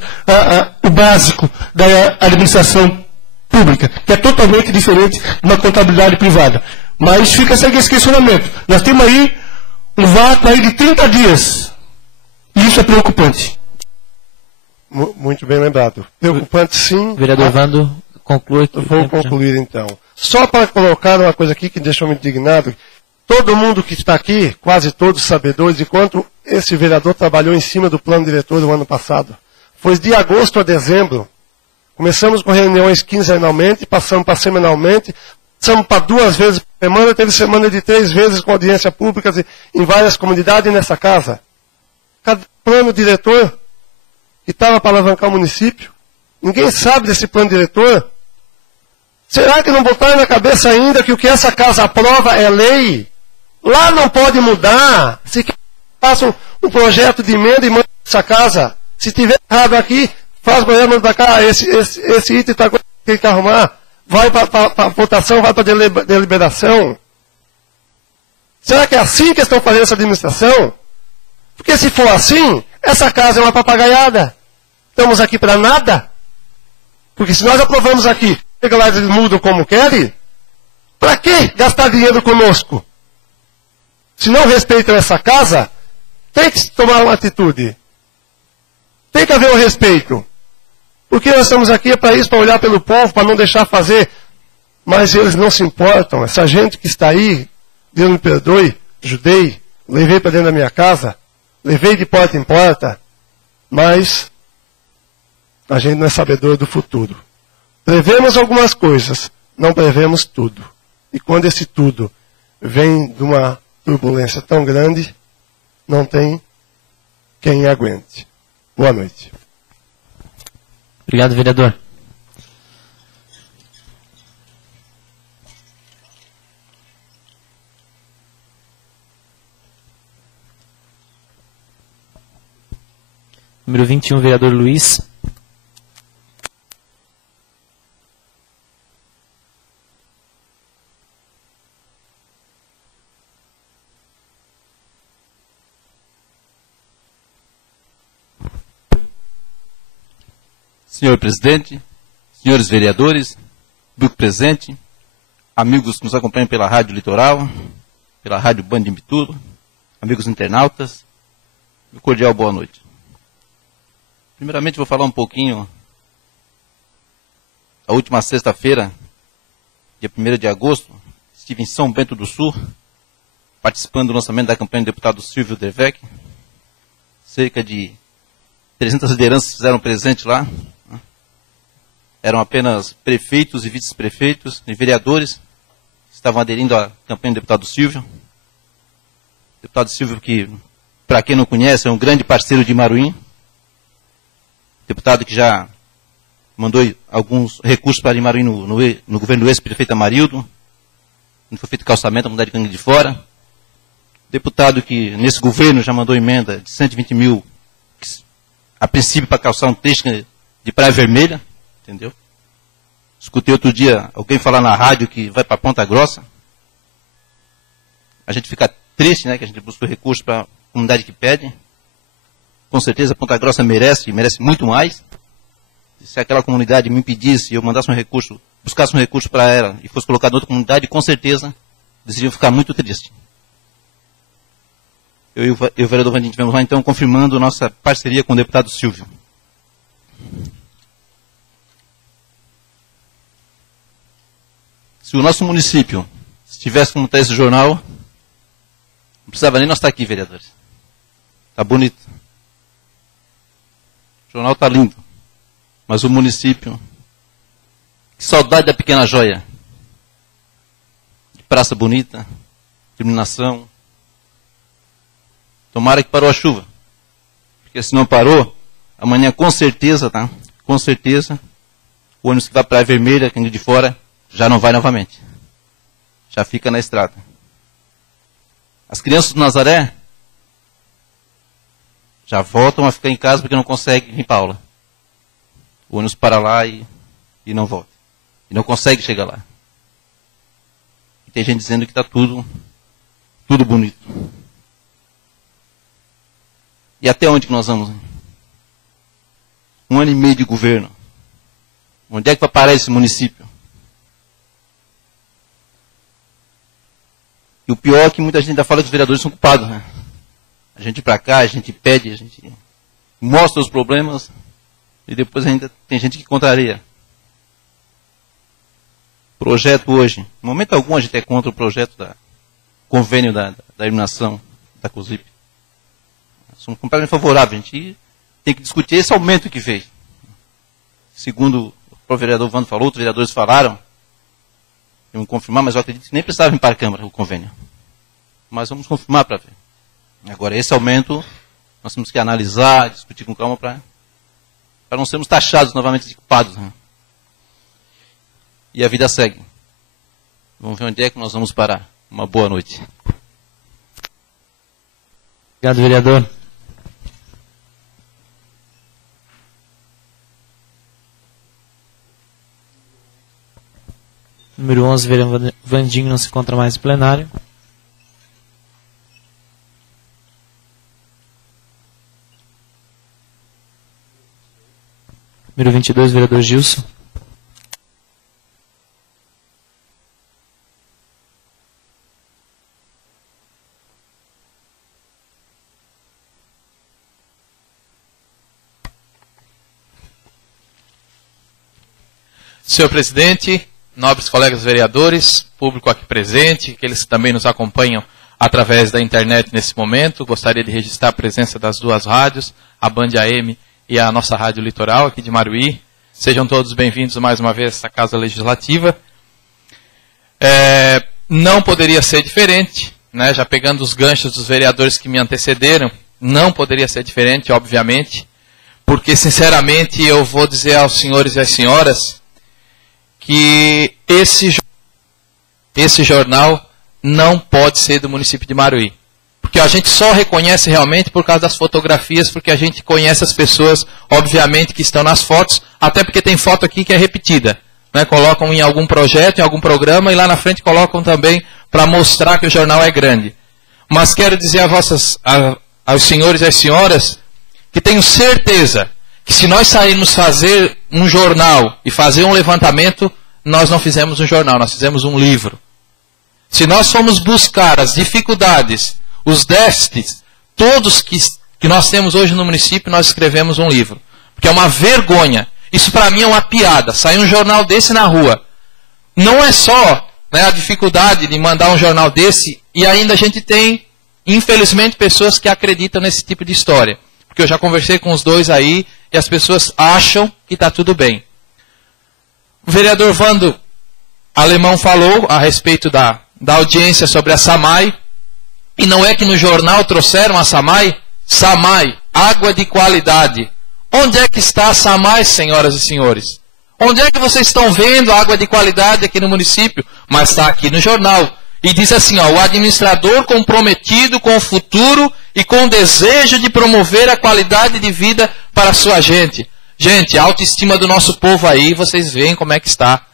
o básico da administração pública, que é totalmente diferente de uma contabilidade privada. Mas fica esse questionamento. Nós temos aí um vácuo aí de 30 dias. E isso é preocupante. Muito bem lembrado. Preocupante sim. Vereador Vando, conclui aqui. Vou concluir então. Só para colocar uma coisa aqui que deixou-me indignado. Todo mundo que está aqui, quase todos sabedores de quanto esse vereador trabalhou em cima do plano diretor do ano passado. Foi de agosto a dezembro. Começamos com reuniões quinzenalmente, passamos para semanalmente, passamos para 2 vezes por semana, teve semana de 3 vezes com audiência pública em várias comunidades nessa casa. Cada plano diretor que estava para alavancar o município. Ninguém sabe desse plano diretor. Será que não botaram na cabeça ainda que o que essa casa aprova é lei? Lá não pode mudar. Se faça um projeto de emenda e manda essa casa. Se tiver errado aqui, faz o governo mandar cá. Esse item tem que arrumar. Vai para votação, vai para deliberação. Será que é assim que estão fazendo essa administração? Porque se for assim, essa casa é uma papagaiada. Estamos aqui para nada. Porque se nós aprovamos aqui, chega lá e eles mudam como querem, para que gastar dinheiro conosco? Se não respeitam essa casa, tem que tomar uma atitude. Tem que haver um respeito. Porque nós estamos aqui para isso, para olhar pelo povo, para não deixar fazer. Mas eles não se importam. Essa gente que está aí, Deus me perdoe, ajudei, levei para dentro da minha casa, levei de porta em porta, mas a gente não é sabedor do futuro. Prevemos algumas coisas, não prevemos tudo. E quando esse tudo vem de uma turbulência tão grande, não tem quem aguente. Boa noite. Obrigado, vereador. Número 21, vereador Luiz. Senhor presidente, senhores vereadores, público presente, amigos que nos acompanham pela Rádio Litoral, pela Rádio Band de Imbituba, amigos internautas, meu cordial boa noite. Primeiramente vou falar um pouquinho. A última sexta-feira, dia 1º de agosto, estive em São Bento do Sul, participando do lançamento da campanha do deputado Silvio Dervec. Cerca de 300 lideranças fizeram presente lá. Eram apenas prefeitos e vice-prefeitos e vereadores que estavam aderindo à campanha do deputado Silvio. Deputado Silvio que, para quem não conhece, é um grande parceiro de Imaruim. Deputado que já mandou alguns recursos para Imaruim no governo do ex-prefeito Amarildo. Quando foi feito calçamento, a comunidade de Cangue de Fora. Deputado que, nesse governo, já mandou emenda de 120 mil, a princípio para calçar um trecho de Praia Vermelha. Entendeu? Escutei outro dia alguém falar na rádio que vai para Ponta Grossa. A gente fica triste, né? Que a gente buscou recursos para a comunidade que pede. Com certeza Ponta Grossa merece muito mais. Se aquela comunidade me pedisse e eu mandasse um recurso, buscasse um recurso para ela e fosse colocado em outra comunidade, com certeza eles iriam ficar muito tristes. Eu e o vereador Vandinho tivemos lá então confirmando nossa parceria com o deputado Silvio. Se o nosso município estivesse como está esse jornal, Não precisava nem nós estar aqui, vereadores. Está bonito. O jornal está lindo. Mas o município... Que saudade da Pequena Joia. De praça bonita, iluminação. Tomara que parou a chuva. Porque se não parou, amanhã com certeza, tá? Com certeza, o ônibus que vai para a Vermelha, que é de fora, já não vai novamente. Já fica na estrada. As crianças do Nazaré já voltam a ficar em casa porque não conseguem vir para aula. O ônibus para lá e não volta. E não consegue chegar lá. E tem gente dizendo que está tudo bonito. E até onde que nós vamos? 1 ano e meio de governo. Onde é que vai parar esse município? E o pior é que muita gente ainda fala que os vereadores são culpados, né? A gente ir para cá, a gente pede, a gente mostra os problemas e depois ainda tem gente que contraria. Projeto hoje. Em momento algum a gente é contra o projeto convênio da iluminação da COSIP. Somos completamente favoráveis. A gente tem que discutir esse aumento que veio. Segundo o vereador Vando falou, outros vereadores falaram, vamos confirmar, mas eu acredito que nem precisava vir para a Câmara o convênio. Mas vamos confirmar para ver. Agora, esse aumento, nós temos que analisar, discutir com calma para não sermos taxados novamente de culpados. Né? E a vida segue. Vamos ver onde é que nós vamos parar. Uma boa noite. Obrigado, vereador. Número 11, vereador Vandinho não se encontra mais no plenário. Número 22, vereador Gilson. Senhor presidente, nobres colegas vereadores, público aqui presente, aqueles que também nos acompanham através da internet nesse momento, gostaria de registrar a presença das duas rádios, a Band AM e a nossa Rádio Litoral aqui de Maruí. Sejam todos bem-vindos mais uma vez a essa Casa Legislativa. Não poderia ser diferente, né? Já pegando os ganchos dos vereadores que me antecederam, não poderia ser diferente, obviamente, porque, sinceramente, eu vou dizer aos senhores e às senhoras que esse jornal não pode ser do município de Maruí. Porque a gente só reconhece realmente por causa das fotografias, porque a gente conhece as pessoas, obviamente, que estão nas fotos, até porque tem foto aqui que é repetida. Né? Colocam em algum projeto, em algum programa, e lá na frente colocam também para mostrar que o jornal é grande. Mas quero dizer aos senhores e às senhoras que tenho certeza que se nós sairmos fazer um jornal e fazer um levantamento, nós não fizemos um jornal, nós fizemos um livro. Se nós formos buscar as dificuldades, os déficits, todos que nós temos hoje no município, nós escrevemos um livro. Porque é uma vergonha. Isso para mim é uma piada. Sair um jornal desse na rua. Não é só, né, a dificuldade de mandar um jornal desse, e ainda a gente tem, infelizmente, pessoas que acreditam nesse tipo de história. Porque eu já conversei com os dois aí, e as pessoas acham que está tudo bem. O vereador Vando Alemão falou a respeito da audiência sobre a SAMAI. E não é que no jornal trouxeram a SAMAI? SAMAI, água de qualidade. Onde é que está a SAMAI, senhoras e senhores? Onde é que vocês estão vendo a água de qualidade aqui no município? Mas está aqui no jornal. E diz assim, ó, o administrador comprometido com o futuro e com o desejo de promover a qualidade de vida para a sua gente. Gente, a autoestima do nosso povo aí, vocês veem como é que está.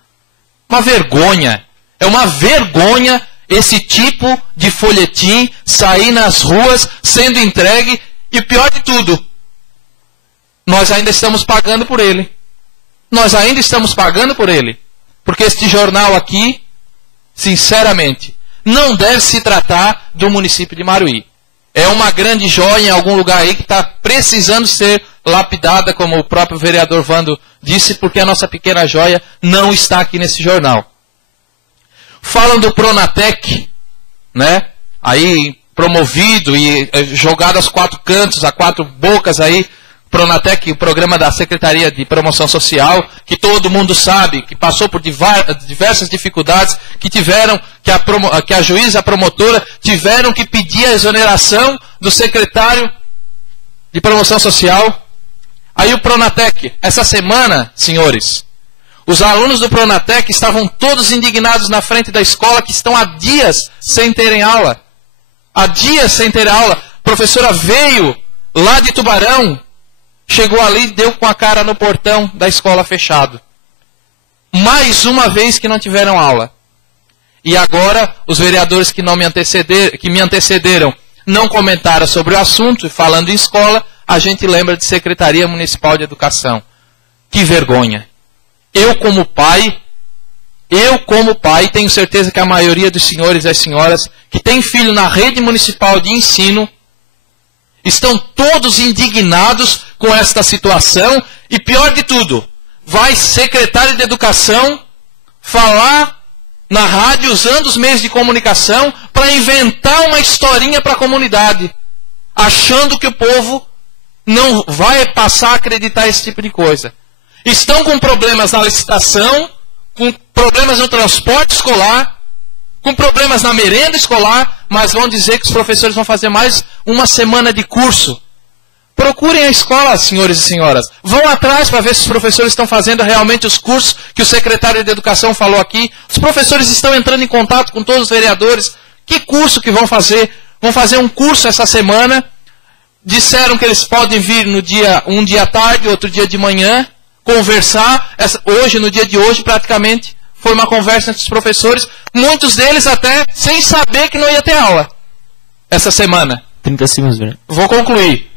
Uma vergonha. É uma vergonha esse tipo de folhetim sair nas ruas, sendo entregue, e o pior de tudo, nós ainda estamos pagando por ele. Nós ainda estamos pagando por ele. Porque este jornal aqui, sinceramente, não deve se tratar do município de Maruí. É uma grande joia em algum lugar aí que está precisando ser lapidada, como o próprio vereador Vando disse, porque a nossa pequena joia não está aqui nesse jornal. Falam do Pronatec, né? Aí promovido e jogado aos 4 cantos, a 4 bocas aí, Pronatec, o programa da Secretaria de Promoção Social, que todo mundo sabe, que passou por diversas dificuldades, que tiveram, que a juíza e a promotora tiveram que pedir a exoneração do secretário de Promoção Social. Aí o Pronatec, essa semana, senhores, os alunos do Pronatec estavam todos indignados na frente da escola, que estão há dias sem terem aula. Há dias sem ter aula. A professora veio lá de Tubarão, chegou ali e deu com a cara no portão da escola fechado. Mais uma vez que não tiveram aula. E agora, os vereadores que me antecederam não comentaram sobre o assunto, e falando em escola, a gente lembra de Secretaria Municipal de Educação. Que vergonha. Eu como pai, tenho certeza que a maioria dos senhores e as senhoras que têm filho na rede municipal de ensino, estão todos indignados com esta situação. E pior de tudo, vai secretário de Educação falar na rádio, usando os meios de comunicação, para inventar uma historinha para a comunidade, achando que o povo não vai passar a acreditar esse tipo de coisa. Estão com problemas na licitação, com problemas no transporte escolar, com problemas na merenda escolar, mas vão dizer que os professores vão fazer mais uma semana de curso. Procurem a escola, senhores e senhoras. Vão atrás para ver se os professores estão fazendo realmente os cursos que o secretário de Educação falou aqui. Os professores estão entrando em contato com todos os vereadores. Que curso que vão fazer? Vão fazer um curso essa semana. Disseram que eles podem vir um dia à tarde, outro dia de manhã, conversar. Hoje, no dia de hoje, praticamente, foi uma conversa entre os professores. Muitos deles até sem saber que não ia ter aula essa semana. 30 segundos, velho. Vou concluir.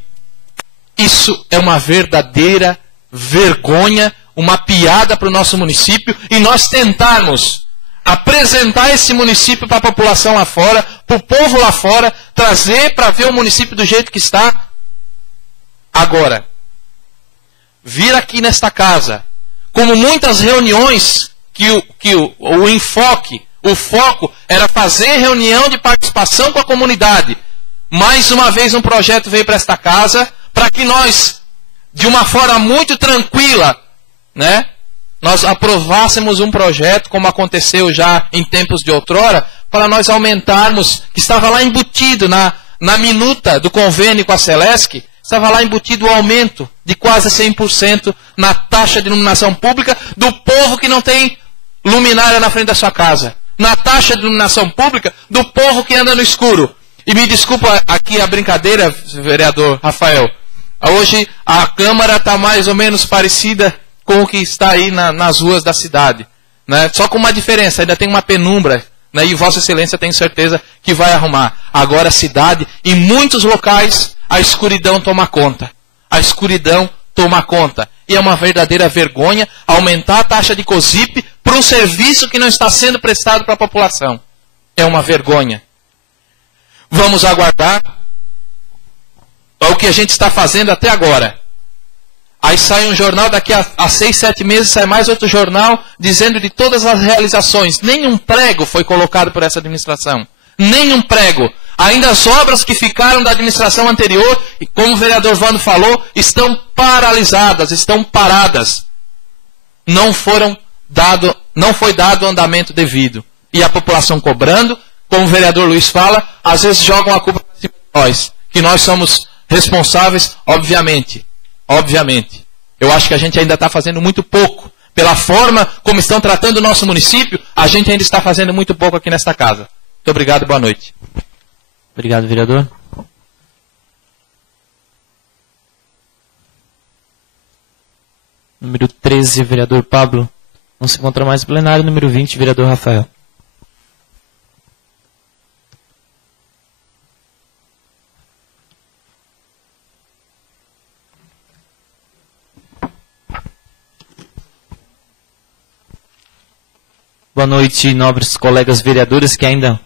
Isso é uma verdadeira vergonha, uma piada para o nosso município, e nós tentarmos apresentar esse município para a população lá fora, para o povo lá fora, trazer para ver o município do jeito que está. Agora, vir aqui nesta casa, como muitas reuniões, que o enfoque, o foco era fazer reunião de participação com a comunidade. Mais uma vez um projeto veio para esta casa, para que nós, de uma forma muito tranquila, né, nós aprovássemos um projeto, como aconteceu já em tempos de outrora, para nós aumentarmos, que estava lá embutido na minuta do convênio com a Celesc, estava lá embutido o aumento de quase 100% na taxa de iluminação pública do povo que não tem luminária na frente da sua casa. Na taxa de iluminação pública do povo que anda no escuro. E me desculpa aqui a brincadeira, vereador Rafael. Hoje a Câmara está mais ou menos parecida com o que está aí nas ruas da cidade, né? Só com uma diferença, ainda tem uma penumbra, né? E Vossa Excelência tem certeza que vai arrumar. Agora a cidade, em muitos locais, a escuridão toma conta. A escuridão toma conta. E é uma verdadeira vergonha aumentar a taxa de COSIP para um serviço que não está sendo prestado para a população. É uma vergonha. Vamos aguardar o que a gente está fazendo até agora. Aí sai um jornal, daqui a 6, 7 meses sai mais outro jornal dizendo de todas as realizações. Nenhum prego foi colocado por essa administração. Nenhum prego. Ainda as obras que ficaram da administração anterior, e como o vereador Vando falou, estão paralisadas, estão paradas. Não foi dado o andamento devido. E a população cobrando, como o vereador Luiz fala, às vezes jogam a culpa para cima de nós, que nós somos responsáveis, obviamente. Obviamente. Eu acho que a gente ainda está fazendo muito pouco. Pela forma como estão tratando o nosso município, a gente ainda está fazendo muito pouco aqui nesta casa. Muito obrigado e boa noite. Obrigado, vereador. Número 13, vereador Pablo. Não se encontra mais no plenário. Número 20, vereador Rafael. Boa noite, nobres colegas vereadores que ainda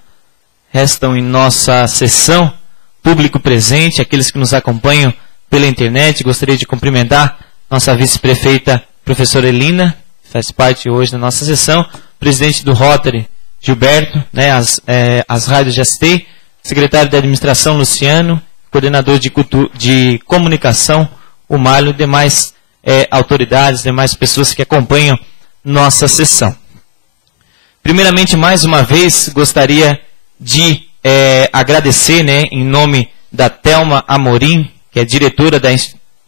restam em nossa sessão, público presente, aqueles que nos acompanham pela internet. Gostaria de cumprimentar nossa vice-prefeita, professora Elina, que faz parte hoje da nossa sessão, presidente do Rotary, Gilberto, né, as rádios já citei, secretário de Administração, Luciano, coordenador de Comunicação, o Mário, e demais autoridades, demais pessoas que acompanham nossa sessão. Primeiramente, mais uma vez, gostaria de agradecer, né, em nome da Thelma Amorim, que é diretora da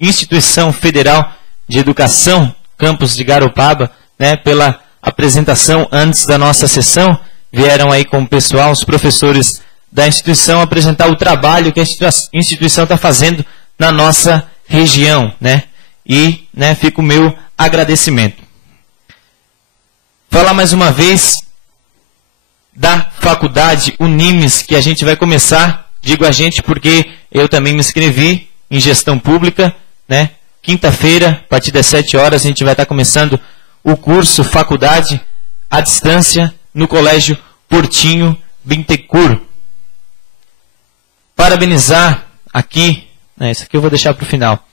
Instituição Federal de Educação, campus de Garopaba, né, pela apresentação antes da nossa sessão. Vieram aí com o pessoal, os professores da instituição, apresentar o trabalho que a instituição está fazendo na nossa região, né? E, né, fica o meu agradecimento. Falar mais uma vez da faculdade Unimes, que a gente vai começar, digo a gente porque eu também me inscrevi em gestão pública, né? Quinta-feira, a partir das 7 horas, a gente vai estar começando o curso Faculdade à Distância no Colégio Portinho Bittencourt. Parabenizar aqui, né, isso aqui eu vou deixar para o final.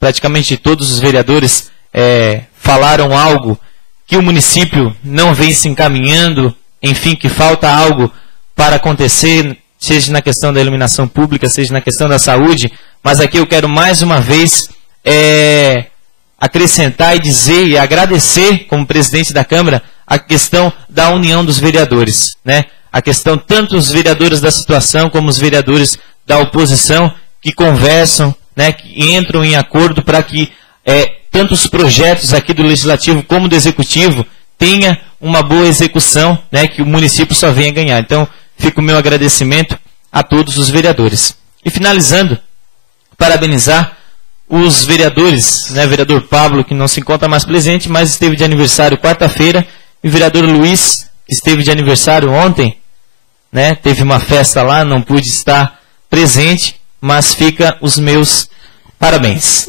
Praticamente todos os vereadores falaram algo que o município não vem se encaminhando, enfim, que falta algo para acontecer, seja na questão da iluminação pública, seja na questão da saúde, mas aqui eu quero mais uma vez acrescentar e dizer e agradecer, como presidente da Câmara, a questão da união dos vereadores, né? A questão tanto os vereadores da situação como os vereadores da oposição que conversam, né, que entram em acordo para que tanto os projetos aqui do Legislativo como do Executivo tenha uma boa execução, né, que o município só venha ganhar. Então, fica o meu agradecimento a todos os vereadores. E finalizando, parabenizar os vereadores, né, vereador Pablo, que não se encontra mais presente, mas esteve de aniversário quarta-feira, e o vereador Luiz, que esteve de aniversário ontem, né, teve uma festa lá, não pude estar presente, mas fica os meus parabéns.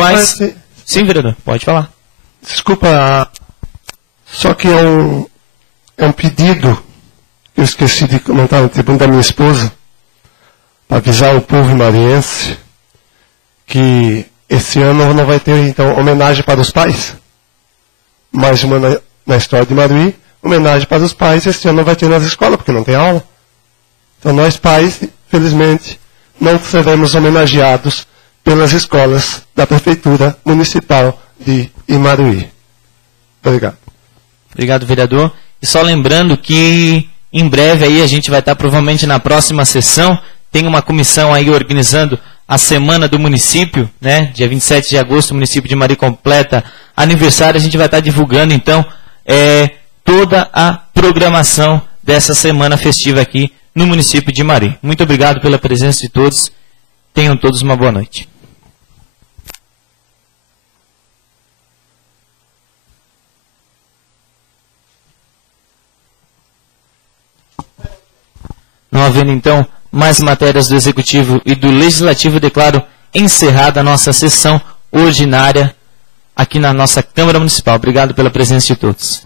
Mas, sim, vereador, pode falar. Desculpa, só que é um pedido que eu esqueci de comentar no tribunal da minha esposa, para avisar o povo mariense que esse ano não vai ter, então, homenagem para os pais. Mais uma na história de Maruí, homenagem para os pais, esse ano não vai ter nas escolas, porque não tem aula. Então, nós pais, felizmente, não seremos homenageados pelas escolas da Prefeitura Municipal de Imaruí. Obrigado. Obrigado, vereador. E só lembrando que, em breve, aí a gente vai estar, provavelmente, na próxima sessão, tem uma comissão aí organizando a Semana do Município, né? Dia 27 de agosto, o município de Maruí completa aniversário. A gente vai estar divulgando, então, toda a programação dessa semana festiva aqui no município de Maruí. Muito obrigado pela presença de todos. Tenham todos uma boa noite. Não havendo, então, mais matérias do Executivo e do Legislativo, declaro encerrada a nossa sessão ordinária aqui na nossa Câmara Municipal. Obrigado pela presença de todos.